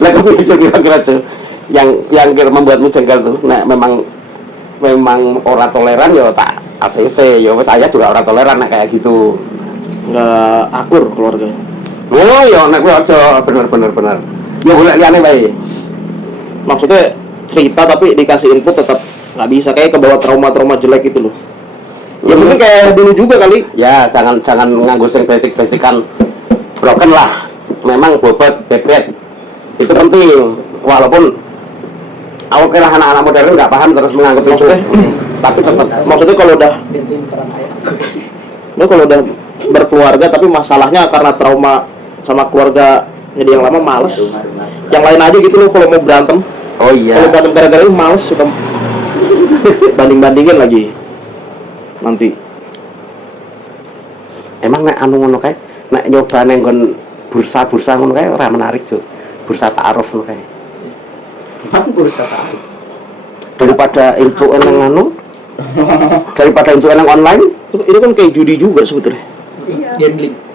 Lah kamu kira-kira tuh yang kira membuatmu jengkel tuh. Nah, memang orang toleran ya tak ACC, ya saya juga orang toleran nah, kayak gitu. Nggak akur keluarganya. Oh ya nek kuwi aja bener. Ya golek liyane bae. Maksudnya cerita tapi dikasih input tetap nggak bisa, kayak kebawa trauma jelek itu loh. Ya mungkin kayak dulu juga kali. Ya jangan nganggo sing basic-basican broken lah. Memang bobot bebet itu penting. Walaupun aku kira anak-anak modern nggak paham terus menganggap itu. Tapi tetap Maksudnya kalau udah Gantiin peran ayah. kalau udah berkeluarga tapi masalahnya karena trauma sama keluarga jadi yang lama males. Rumah-rumah yang lain aja gitu loh kalau mau berantem. Oh Kalau iya. berantem gara-gara itu males suka banding-bandingin lagi nanti. Emang nek anu ngono kae, nek nyoba ning nggon bursa-bursa ngono kae ora menarik, Cuk. Bursa ta'aruf ngono kae. Emang bursa tahu. Daripada info yang anu, daripada info yang online. Itu kan kayak judi juga sebetulnya. Iya. Gambling.